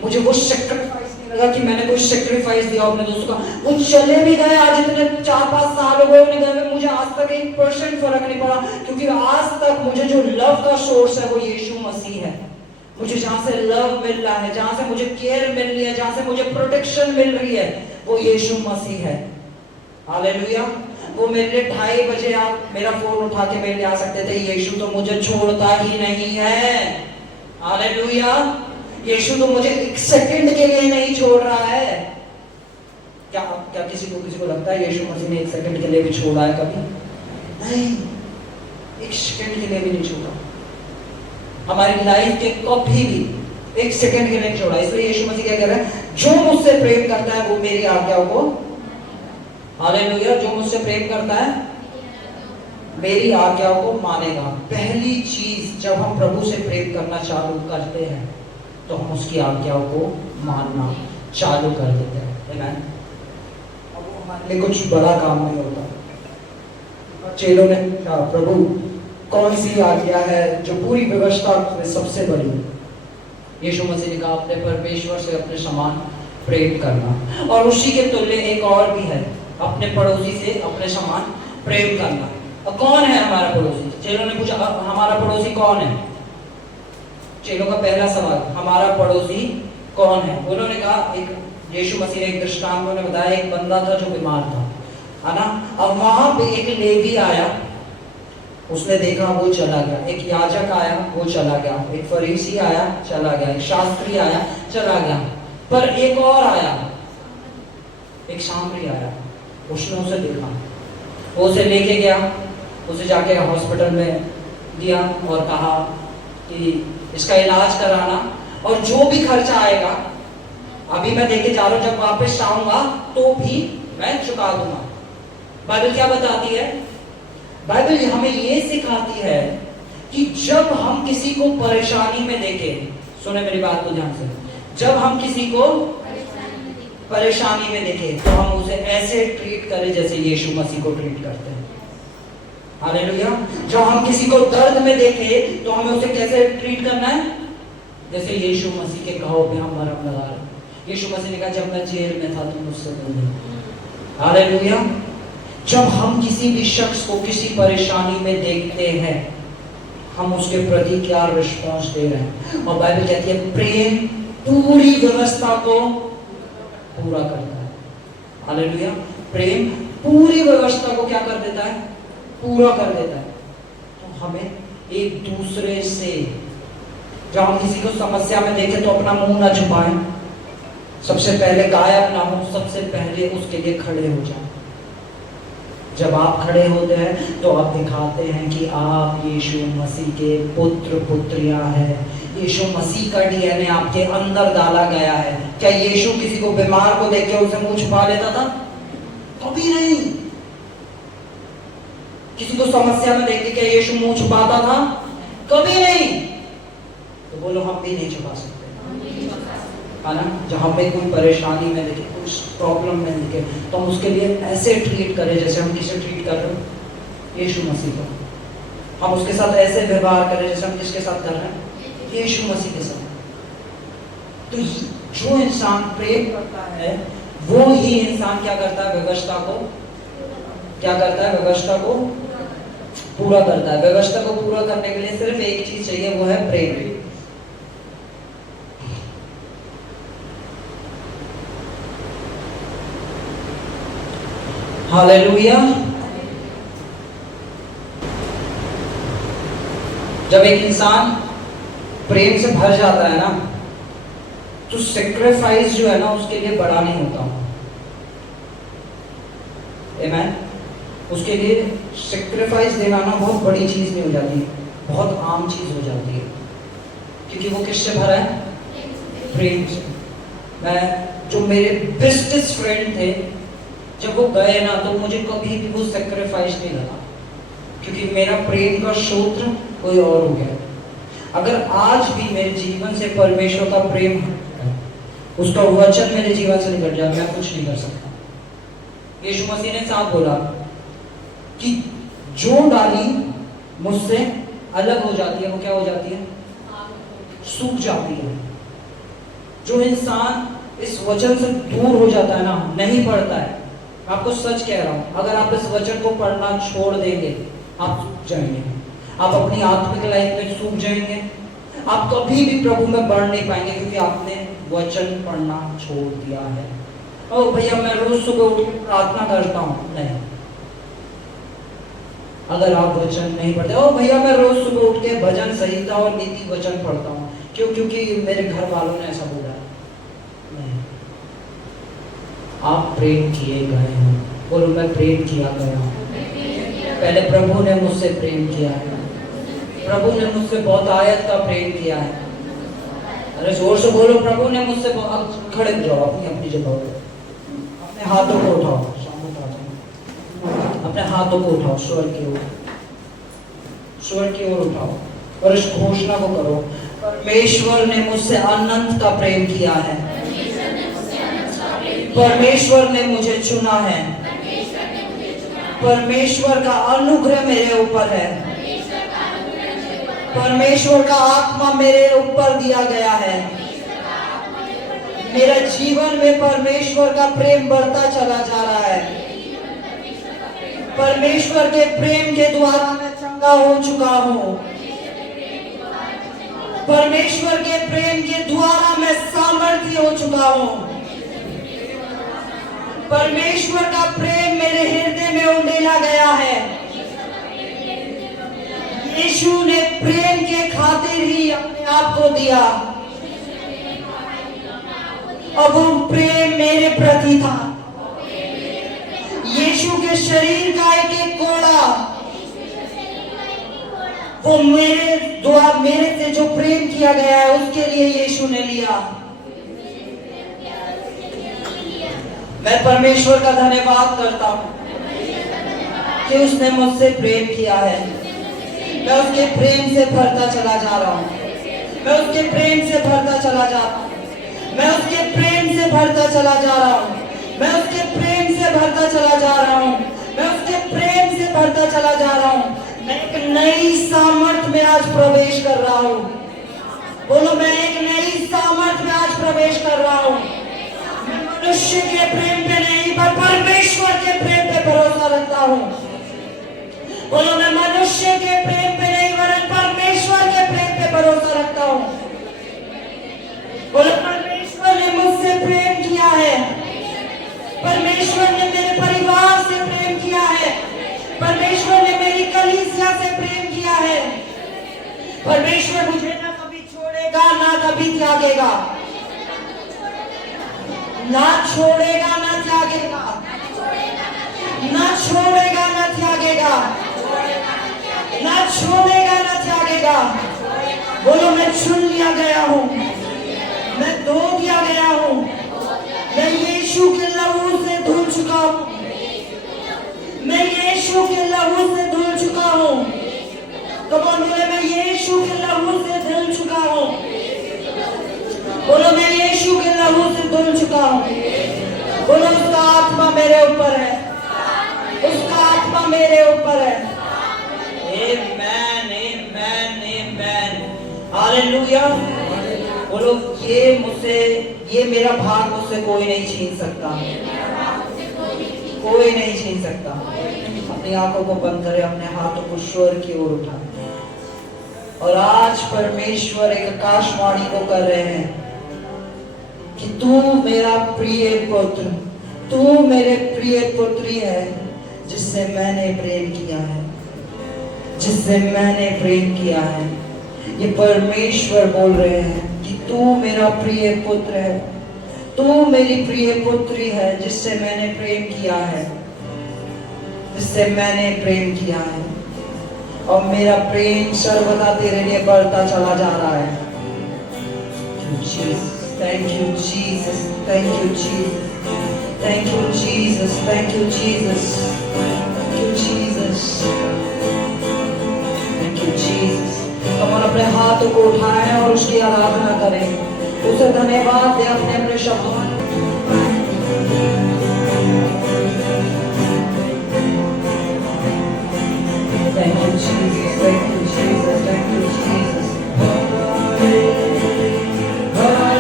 मुझे वो सैक्रिफाइस नहीं लगा कि मैंने कुछ सैक्रिफाइस दिया अपने दोस्तों का। वो चले भी गए, आज इतने 4-5 साल हो गए उन्हें गए, मुझे आज तक 1% फर्क नहीं पड़ा, क्योंकि आज तक मुझे जो लव का सोर्स है वो यीशु मसीह है। मुझे जहाँ से लव मिल रहा है, जहाँ से मुझे केयर मिल रही है, जहाँ से मुझे प्रोटेक्शन मिल रही है, वो यीशु मसीह है। हालेलुया। वो मेरे लिए 2:30 बजे आप मेरा फोन उठा के मेरे लिए आ सकते थे, यीशु तो मुझे छोड़ता ही नहीं है। हालेलुया। यीशु तो मुझे 1 सेकंड के लिए नहीं छोड़ रहा है। क्या किसी को लगता है यीशु मसीह ने 1 सेकंड के लिए भी छोड़ा है कभी? नहीं, 1 सेकंड के लिए भी नहीं छोड़ा। हमारी लाइफ के कभी भी 1 सेकंड के लिए नहीं छोड़ा। इसलिए यीशु मसीह क्या कह रहा है? जो मुझसे प्रेम करता है वो मेरी आज्ञाओं को, हालेलुया, जो मुझसे प्रेम करता है मेरी आज्ञाओं को मानेगा। पहली चीज, जब हम प्रभु से प्रेम करना चालू करते हैं तो हम उसकी आज्ञाओं को मानना चालू कर देते हैं। आमीन। अब वो हमारे लिए कुछ बड़ा काम नहीं होता। चेलों ने पूछा, प्रभु कौन सी आज्ञा है जो पूरी व्यवस्था में सबसे बड़ी? यीशु मसीह ने कहा, अपने परमेश्वर से अपने समान प्रेम करना, और उसी के तुल्य एक और भी है, अपने पड़ोसी से अपने समान प्रेम करना। और कौन है हमारा पड़ोसी? चेलों ने पूछा, हमारा पड़ोसी कौन है? चेलों का पहला सवाल, हमारा पड़ोसी कौन है? उन्होंने कहा, एक यीशु मसीह ने एक दृष्टांत में बताया, एक बंदा था जो बीमार था, है ना। अब वहां पे एक लेवी आया, उसने देखा, वो चला गया। एक याजक आया, वो चला गया। एक फरीसी आया, चला गया। एक शास्त्री आया, चला गया। पर एक और आया, एक सामरी आया, उसने उसे देखा, वो उसे लेके गया, उसे जाके हॉस्पिटल में दिया और कहा कि इसका इलाज कराना, और जो भी खर्चा आएगा, अभी मैं देके जा रहा हूं, जब वापस आऊंगा तो भी मैं चुका दूंगा। बाइबल क्या बताती है? बाइबल हमें ये सिखाती है कि जब हम किसी को परेशानी में देखें, सुने मेरी बात को ध्यान से, जब हम किसी को परेशानी में देखें तो हम उसे ऐसे ट्रीट करें जैसे यीशु मसीह को ट्रीट करते हैं। हालेलुया। जब हम किसी को दर्द में देखे तो हमें उसे कैसे ट्रीट करना है? जैसे यीशु मसीह के घाव पे हम मरहम लगा रहे। यीशु मसीह ने कहा जब मैं जेल में था तुम मुझसे मिले। हालेलुया। जब हम किसी भी शख्स को किसी परेशानी में देखते हैं हम उसके प्रति क्या रिस्पॉन्स दे रहे हैं? और बाइबल कहती है प्रेम पूरी व्यवस्था को पूरा करता है। हालेलुया। प्रेम पूरी व्यवस्था को क्या कर देता है? पूरा कर देता है। तो हमें एक दूसरे से जब हम किसी को समस्या में देखें तो अपना मुंह ना छुपाएं, सबसे पहले गायब ना हो, सबसे पहले उसके लिए खड़े हो जाएं। जब आप खड़े होते हैं तो आप दिखाते हैं कि आप यीशु मसीह के पुत्र पुत्रियां हैं। यीशु मसीह का डीएनए आपके अंदर डाला गया है। क्या यीशु किसी को बीमार को देख के उसे मुंह छुपा लेता था? कभी नहीं। किसी को समस्या में देख के क्या यीशु मुंह छुपाता था? कभी नहीं। तो बोलो हम भी नहीं छुपा सकते, है ना? जब हमें कोई परेशानी में देखे, कुछ प्रॉब्लम में देखे तो हम उसके लिए ऐसे ट्रीट करें जैसे हम किसे ट्रीट कर रहे हो? यीशु मसीह को। हम उसके साथ ऐसे व्यवहार करें जैसे हम किसके साथ कर रहे हैं? यीशु मसीह के साथ। तो जो इंसान प्रेम करता है वो ही इंसान क्या करता है? व्यवस्था को क्या करता है? व्यवस्था को पूरा करता है। व्यवस्था को पूरा करने के लिए सिर्फ एक चीज चाहिए, वो है प्रेम। हालेलुया। जब एक इंसान प्रेम से भर जाता है ना तो सेक्रीफाइस जो है ना उसके लिए बड़ा नहीं होता। आमेन। उसके लिए सेक्रीफाइस देना ना बहुत बड़ी चीज नहीं हो जाती, बहुत आम चीज हो जाती है, क्योंकि वो किससे भरा है? प्रेम से। मैं जो मेरे बेस्टेस्ट फ्रेंड थे जब वो गए ना तो मुझे कभी भी वो सेक्रीफाइस नहीं लगा, क्योंकि मेरा प्रेम का सूत्र कोई और हो गया। अगर आज भी मेरे जीवन से परमेश्वर का प्रेम, उसका वचन मेरे जीवन से निकल जाए, मैं कुछ नहीं कर सकता। यीशु मसीह ने साफ बोला कि जो डाली मुझसे अलग हो जाती है वो क्या हो जाती है? सूख जाती है। जो इंसान इस वचन से दूर हो जाता है ना, नहीं पढ़ता है, आपको सच कह रहा हूं, अगर आप इस वचन को पढ़ना छोड़ देंगे आप सूख जाएंगे। आप अपनी आत्मिक लाइफ में सूख जाएंगे। आप कभी भी प्रभु में बढ़ नहीं पाएंगे, क्योंकि आपने वचन पढ़ना छोड़ दिया है। ओ भैया मैं रोज सुबह उठ के प्रार्थना करता हूँ, नहीं। अगर आप वचन नहीं पढ़ते, ओ भैया मैं रोज सुबह उठ के भजन संहिता और नीति वचन पढ़ता हूँ, क्यों? क्योंकि मेरे घर वालों ने ऐसा बोला है। नहीं, आप प्रेम किए गए हैं। बोलो मैं प्रेम किया गया हूँ। पहले प्रभु ने मुझसे प्रेम किया है। प्रभु ने मुझसे बहुत आयत का प्रेम किया है। अरे जोर से बोलो, प्रभु ने मुझसे बहुत। खड़े हो जाओ अपनी अपनी जगह पे, अपने हाथों को उठाओ, अपने हाथों को उठाओ, स्वर की ओर, स्वर की ओर उठाओ और इस घोषणा को करो, परमेश्वर ने मुझसे अनंत का प्रेम किया है। परमेश्वर ने मुझे चुना है। परमेश्वर का अनुग्रह मेरे ऊपर है। परमेश्वर का आत्मा मेरे ऊपर दिया गया है। मेरे जीवन में परमेश्वर का प्रेम बढ़ता चला जा रहा है। परमेश्वर के प्रेम के द्वारा मैं चंगा हो चुका हूँ। परमेश्वर के प्रेम के द्वारा मैं सामर्थ्य हो चुका हूँ। परमेश्वर का प्रेम मेरे हृदय में उंडेला गया है। यीशु ने प्रेम के खातिर ही अपने आप को दिया, और वो प्रेम मेरे प्रति था। यीशु के शरीर का एक एक कोड़ा वो मेरे से जो प्रेम किया गया है उसके लिए यीशु ने लिया। मैं परमेश्वर का धन्यवाद करता हूँ कि उसने मुझसे प्रेम किया है। मैं उसके प्रेम से भरता चला जा रहा हूँ। मैं उसके प्रेम से भरता चला जा रहा हूँ। मैं उसके प्रेम से भरता चला जा रहा हूँ। मैं उसके प्रेम से भरता चला जा रहा हूँ। मैं उसके प्रेम से भरता चला जा रहा हूँ। मैं एक नई सामर्थ में आज प्रवेश कर रहा हूँ। बोलो, मैं एक नई सामर्थ में आज प्रवेश कर रहा हूँ। मैं मनुष्य के प्रेम पे नहीं पर परमेश्वर के प्रेम पे भरोसा रखता हूँ। बोलो, मैं मनुष्य के प्रेम पे नहीं वरन परमेश्वर के प्रेम पे भरोसा रखता हूँ। बोलो, परमेश्वर ने मुझसे प्रेम किया है, परमेश्वर ने मेरे परिवार से प्रेम किया है, परमेश्वर ने मेरी कलीसिया से प्रेम किया है। परमेश्वर मुझे ना कभी छोड़ेगा ना कभी त्यागेगा, ना छोड़ेगा ना त्यागेगा, ना छोड़ेगा ना त्यागेगा, ना छोड़ेगा ना त्यागेगा। बोलो, मैं चुन लिया गया हूँ, मैं धो दिया गया हूँ, मैं यीशु के लहू से धुल चुका हूँ, मैं यीशु के लहू से धुल चुका हूँ। कब बोले, मैं यीशु के लहू से धुल चुका हूँ। बोलो, मैं यीशु के लहू से धुल चुका हूँ। बोलो, उसका आत्मा मेरे ऊपर है, उसका आत्मा मेरे ऊपर है। आमेन, आमेन, आमेन, हालेलुया। बोलो, ये मेरा भाग मुझसे कोई नहीं छीन सकता, कोई नहीं छीन सकता। अपनी आंखों को बंद करें, अपने हाथों को स्वर्ग की ओर उठाएं और आज परमेश्वर एक आकाशवाणी को कर रहे हैं कि तू मेरा प्रिय पुत्र, तू मेरे प्रिय पुत्री है, जिससे मैंने प्रेम किया है, जिससे मैंने प्रेम किया है। ये परमेश्वर बोल रहे हैं कि तू मेरा प्रिय पुत्र है, तू मेरी प्रिय पुत्री है, जिससे मैंने प्रेम किया है, जिससे मैंने प्रेम किया है। और मेरा प्रेम सर्वदा तेरे लिए बढ़ता चला जा रहा है। Thank you, Jesus. Thank you, Jesus. Thank you, Jesus. Thank you, Jesus. Thank you, Jesus. Thank you, Jesus. हम अपने हाथों को उठाएं और उसकी आराधना करें, उसे धन्यवाद दें अपने अपने शब्दों में। Thank you, Jesus. Thank you, Jesus. Thank you, Jesus.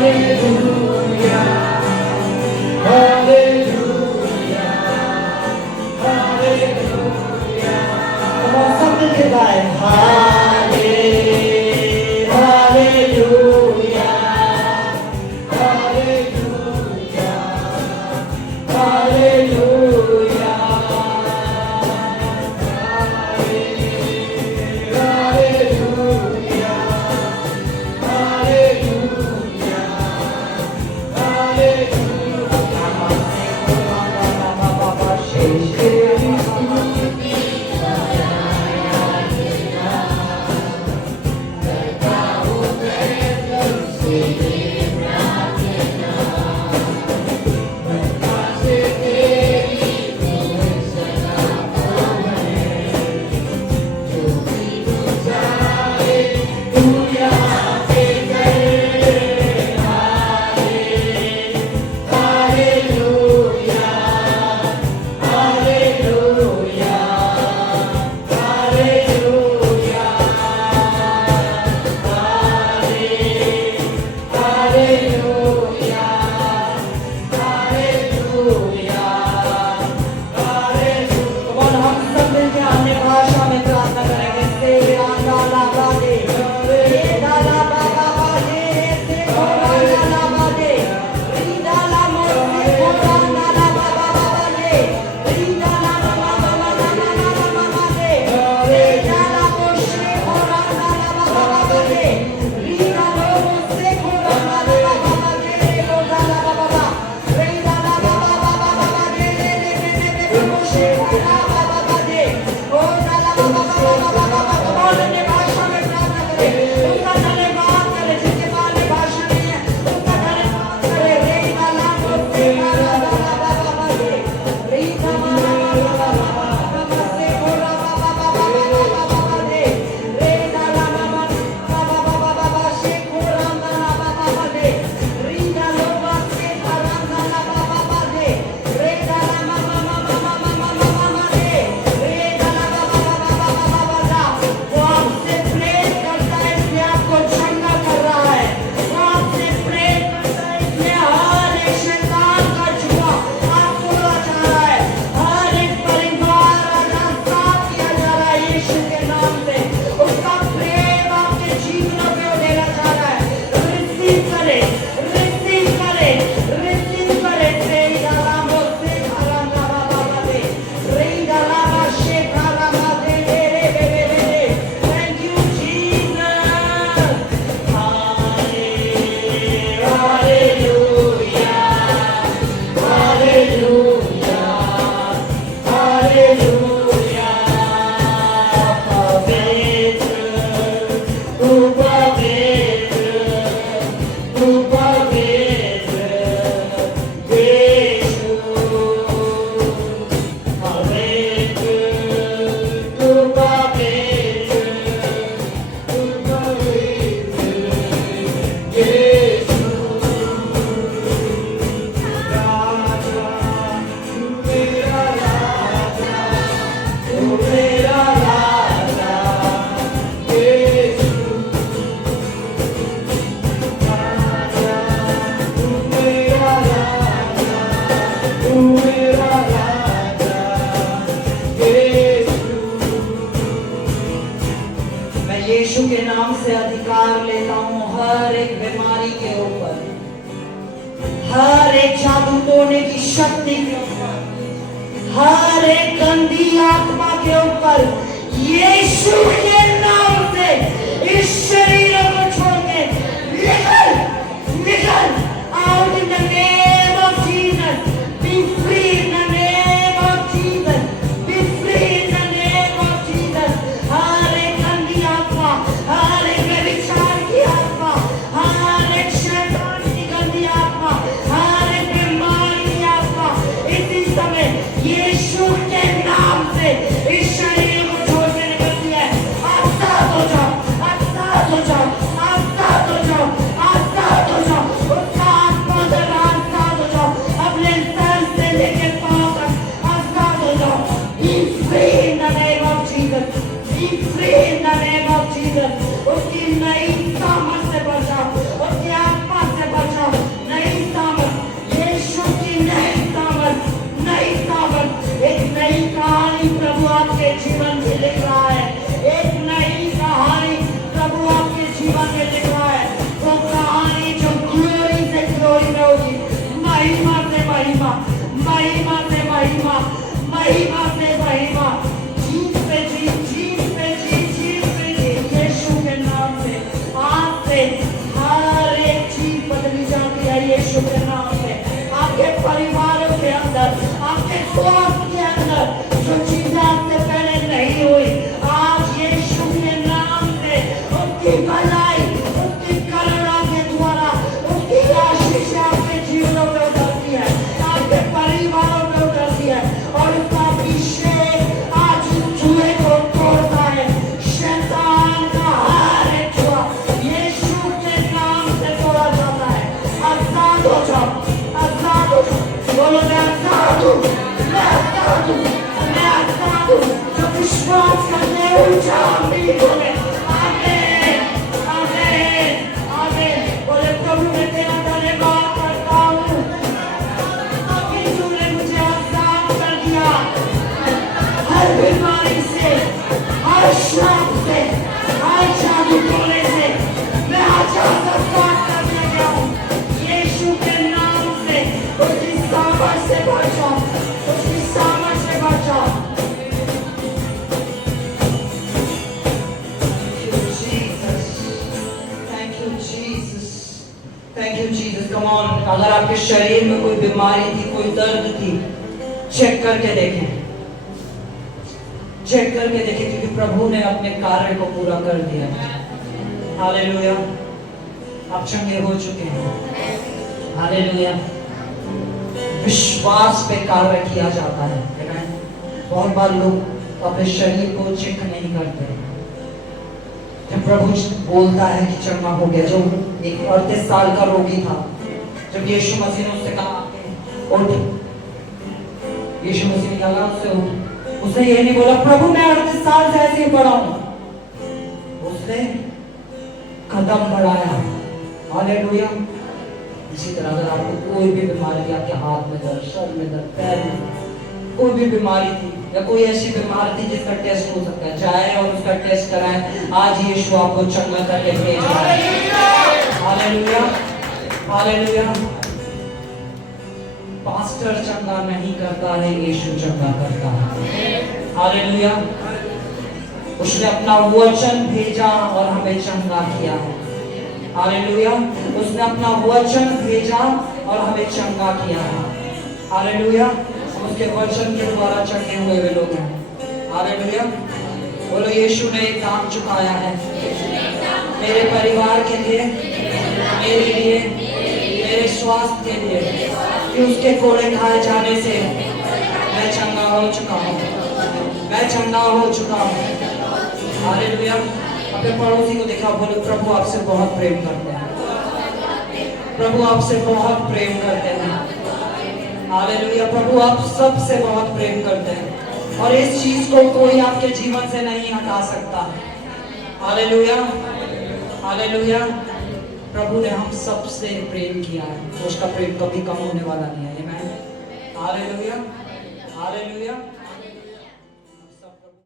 Hallelujah. Hallelujah. Hallelujah. Come on, सब मिलके गाएं। Hallelujah. Hallelujah. अधिकार लेता हूँ हर एक बीमारी के ऊपर, हर एक जादू टोने की शक्ति के ऊपर, हर एक गंदी आत्मा के ऊपर, यीशु के नाम से इस शरीरों को छोड़ के निकल निकल, out in the name of Jesus, be free in the name of Jesus, be free in the name of Jesus. हर एक गंदी आत्मा, हर एक व्यभिचार की आत्मा, हर एक शैतान की गंदी आत्मा, हर एक बीमारी की आत्मा, इसी समय यीशु के नाम से इस शरीर को छोड़ के निकलती है। आजाद हो जाओ, आजाद हो जाओ, आजाद हो जाओ, आजाद हो जाओ, उसका आत्मा से आजाद हो जाओ, अपने सर से लेके पांव तक आजाद हो जाओ। Be free in the name of Jesus, be free in the name of Jesus। उसकी नई सामर्थ से बचाओ, उसकी आत्मा से बचाओ, नई सामर्थ, यीशु की नई सामर्थ, नई सामर्थ, एक नई कहानी प्रभु आपके जीवन में लिख रहा है, एक नई कहानी प्रभु आपके जीवन में लिख रहा है। वो कहानी जो ग्लोरी से ग्लोरी में होगी, महिमा से महिमा, महिमा से महिमा, महिमा से महिमा, जीत पे जीत, जीत पे जीत, जीत पे जीत, यीशु के नाम से आज से हर एक चीज बदली जाती है यीशु के नाम से। आपके परिवारों के अंदर, आपके स्वास्थ्य के अंदर जो चीजें आपसे पहले नहीं हुई, आज यीशु के नाम से उसकी भलाई, उसकी करुणा के द्वारा उसकी आशीष आपके जीवनों में उतरती है, आपके परिवारों में उतरती है, और उसका अभिषेक आज चूहे को तोड़ता है। शैतान का हर एक जुआ यीशु के नाम से तोड़ा जाता है। आजाद हो जाओ, आजाद हो जाओ, बोलो मैं आजाद हूँ, मैं आजाद हूँ, मैं आजाद हूँ। जो विश्वास करते हैं ऊंचा आमीन बोले, आमीन, आमीन, आमीन। बोले प्रभु मैं तेरा धन्यवाद करता हूँ कि तूने मुझे आजाद कर दिया हर बीमारी से, हर श्राप से, हर जादू टोने से। मैं आजाद आजाद कर दिया गया हूँ यीशु के नाम से। उसकी सामर्थ से बचाओ, उसकी सामर्थ से बचाओ। Thank you Jesus, thank you Jesus। Come on, अगर आपके शरीर में कोई बीमारी थी, कोई दर्द थी, चेक करके देखें, चेक करके देखें, क्योंकि प्रभु ने अपने कार्य को पूरा कर दिया। हालेलुया, आप चंगे हो चुके हैं। हालेलुया, विश्वास पे कार्य किया जाता है। बहुत बार लोग अपने शरीर को चेक नहीं करते। जब प्रभु बोलता है कि चंगा हो गया, जो एक 38 साल का रोगी था, जब यीशु मसीह ने उससे कहा उठ, यीशु मसीह ने कहा उससे उठ, उसने ये नहीं बोला प्रभु मैं 38 साल से ऐसे ही पड़ा हूं, उसने कदम बढ़ाया। हालेलुया। इसी तरह अगर आपको कोई भी बीमारी, आपके हाथ में दर्द, सर में दर्द, पैर में कोई भी बीमारी थी, या कोई ऐसी बीमारी थी जिसका टेस्ट हो सकता है, जाए और उसका टेस्ट कराएं। आज यीशु आपको चंगा करके भेज रहा है। Hallelujah, hallelujah. पास्टर चंगा नहीं करता है, यीशु चंगा करता है। हालेलुया। उसने अपना वचन भेजा और हमें चंगा किया है। हालेलुया। उसने अपना वचन भेजा और हमें चंगा किया है। हालेलुया। उसके वचन के द्वारा चंगे हुए वे लोग हैं। हालेलुया। बोलो यीशु ने एक दाम चुकाया है मेरे परिवार के लिए, मेरे लिए, मेरे स्वास्थ्य के लिए, कि उसके कोड़े खाए जाने से मैं चंगा हो चुका हूँ, मैं चंगा हो चुका हूँ। हालेलुया। अपने पड़ोसी को देखा, बोले प्रभु आपसे बहुत प्रेम करते हैं, प्रभु आपसे बहुत प्रेम करते हैं। हालेलुया। प्रभु आप सबसे बहुत प्रेम करते हैं और इस चीज को कोई आपके जीवन से नहीं हटा सकता। Hallelujah, hallelujah. प्रभु ने हम सबसे प्रेम किया है, तो उसका प्रेम कभी कम होने वाला नहीं है। आमीन। Hallelujah, hallelujah.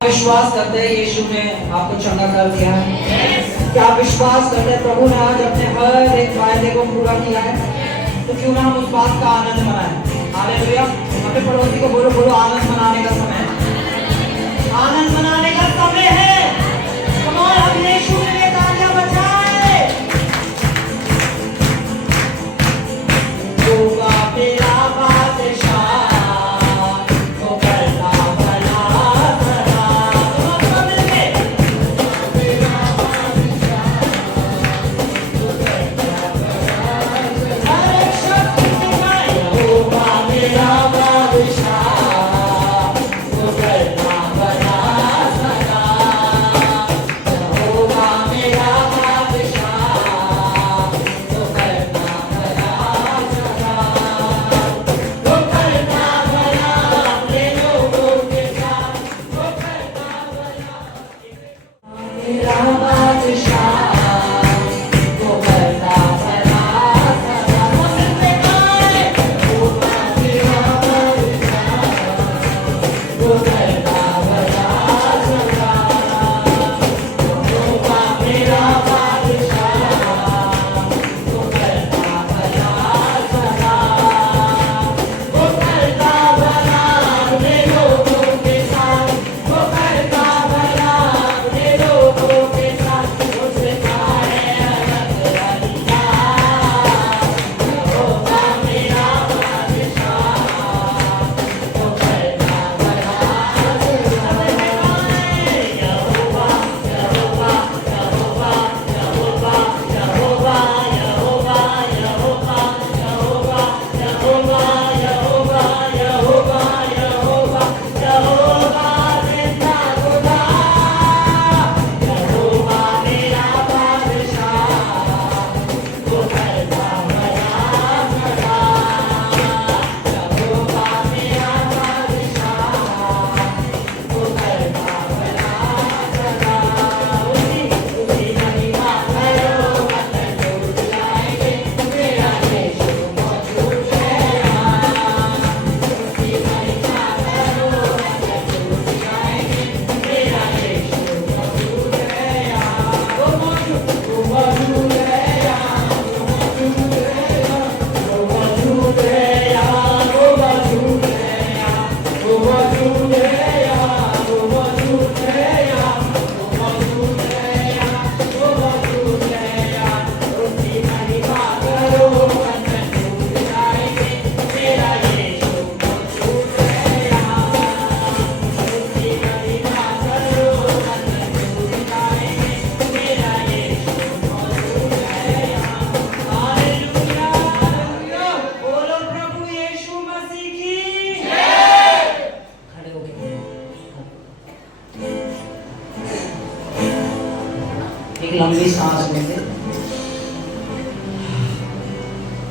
विश्वास करते हैं यीशु ने आपको चंगा कर दिया है। क्या आप विश्वास करते हैं प्रभु ने आज अपने हर एक वायदे को पूरा किया है? तो क्यों ना हम उस बात का आनंद मनाएं। हालेलुया। अपने पड़ोसी को बोलो, बोलो आनंद मनाने का समय है। आनंद मनाने का समय है। कम ऑन, हम यीशु के लिए तालियां बजाएं। होगा मेरा बादशाह, वो करता भला सदा। तुम मिलके हर एक शब्द सुनाए। होगा मेरा बादशाह, वो करता भला सदा। होगा मेरा बादशाह, वो करता भला सदा। वो करता भला अपने लोगों के साथ, वो करता भला। मेरा बादशाह, वो करता भला सदा। मुझसे गाए। होगा मेरा बादशाह, वो करता भला सदा। होगा मेरा बादशाह, वो करता भला सदा। वो करता भला अपने लोगों के साथ, वो करता भला अपने लोगों के साथ। मुझसे गाए अलग अल्लाह। होगा मेरा बादशाह, वो करता भला सदा। यहोवा यहोवा यहोवा यहोवा यहोवा यहोवा यहोवा यहोवा यहोवा यहोवा यहोवा यहोवा यहोवा जिंदा खुदा। यहोवा मेरा बादशाह, वो करता भला सदा। यहोवा मेरा बादशाह, वो करता भला सदा। उसी महिमा करो वतन लौट जाएंगे, मेरा यीशु मौजूद है यहाँ। उसी महिमा करो वतन लौट जाएंगे, मेरा यीशु मौजूद है यहाँ। वो मौजूद है यहाँ, वो मौजूद है यहाँ, वो मौजूद है यहाँ, वो मौजूद है यहाँ, वो मौजूद है यहाँ, वो मौजूद है यहाँ, वो मौजूद है यहाँ, वो मौजूद है यहाँ। उसकी महिमा करो वतन लौट जाएंगे, मेरा यीशु मौजूद है यहाँ। उसकी महिमा करो वतन लौट जाएंगे, मेरा यीशु मौजूद है यहाँ। Hallelujah hallelujah. बोलो प्रभु यीशु मसीह की जय। खड़े होके एक लंबी सांस लेंगे।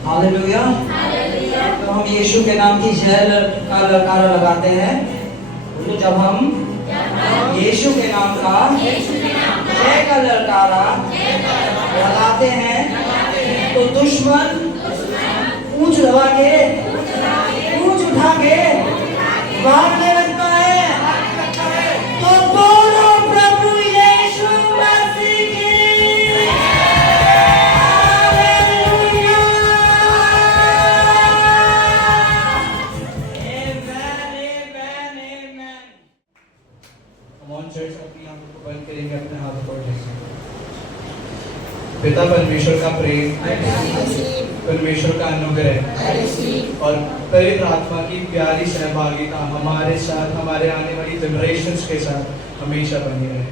हालेलुया। तो हम यीशु के नाम की जय का ललकारा लगाते हैं। बोलो, जब हम यीशु के नाम का जय का ललकारा लगाते हैं तो दुश्मन पूंछ दबा के, पूंछ उठा के भागने लगता है। तो बोलो प्रभु यीशु मसीह की hallelujah. Amen amen amen. Come on, church, अपनी आंखों को बंद करेंगे, अपने हाथों को उठाएंगे। पिता परमेश्वर का प्रेम, परमेश्वर का अनुग्रह और पवित्र आत्मा की प्यारी सहभागिता हमारे साथ, हमारे आने वाली जनरेशंस के साथ हमेशा बनी रहे।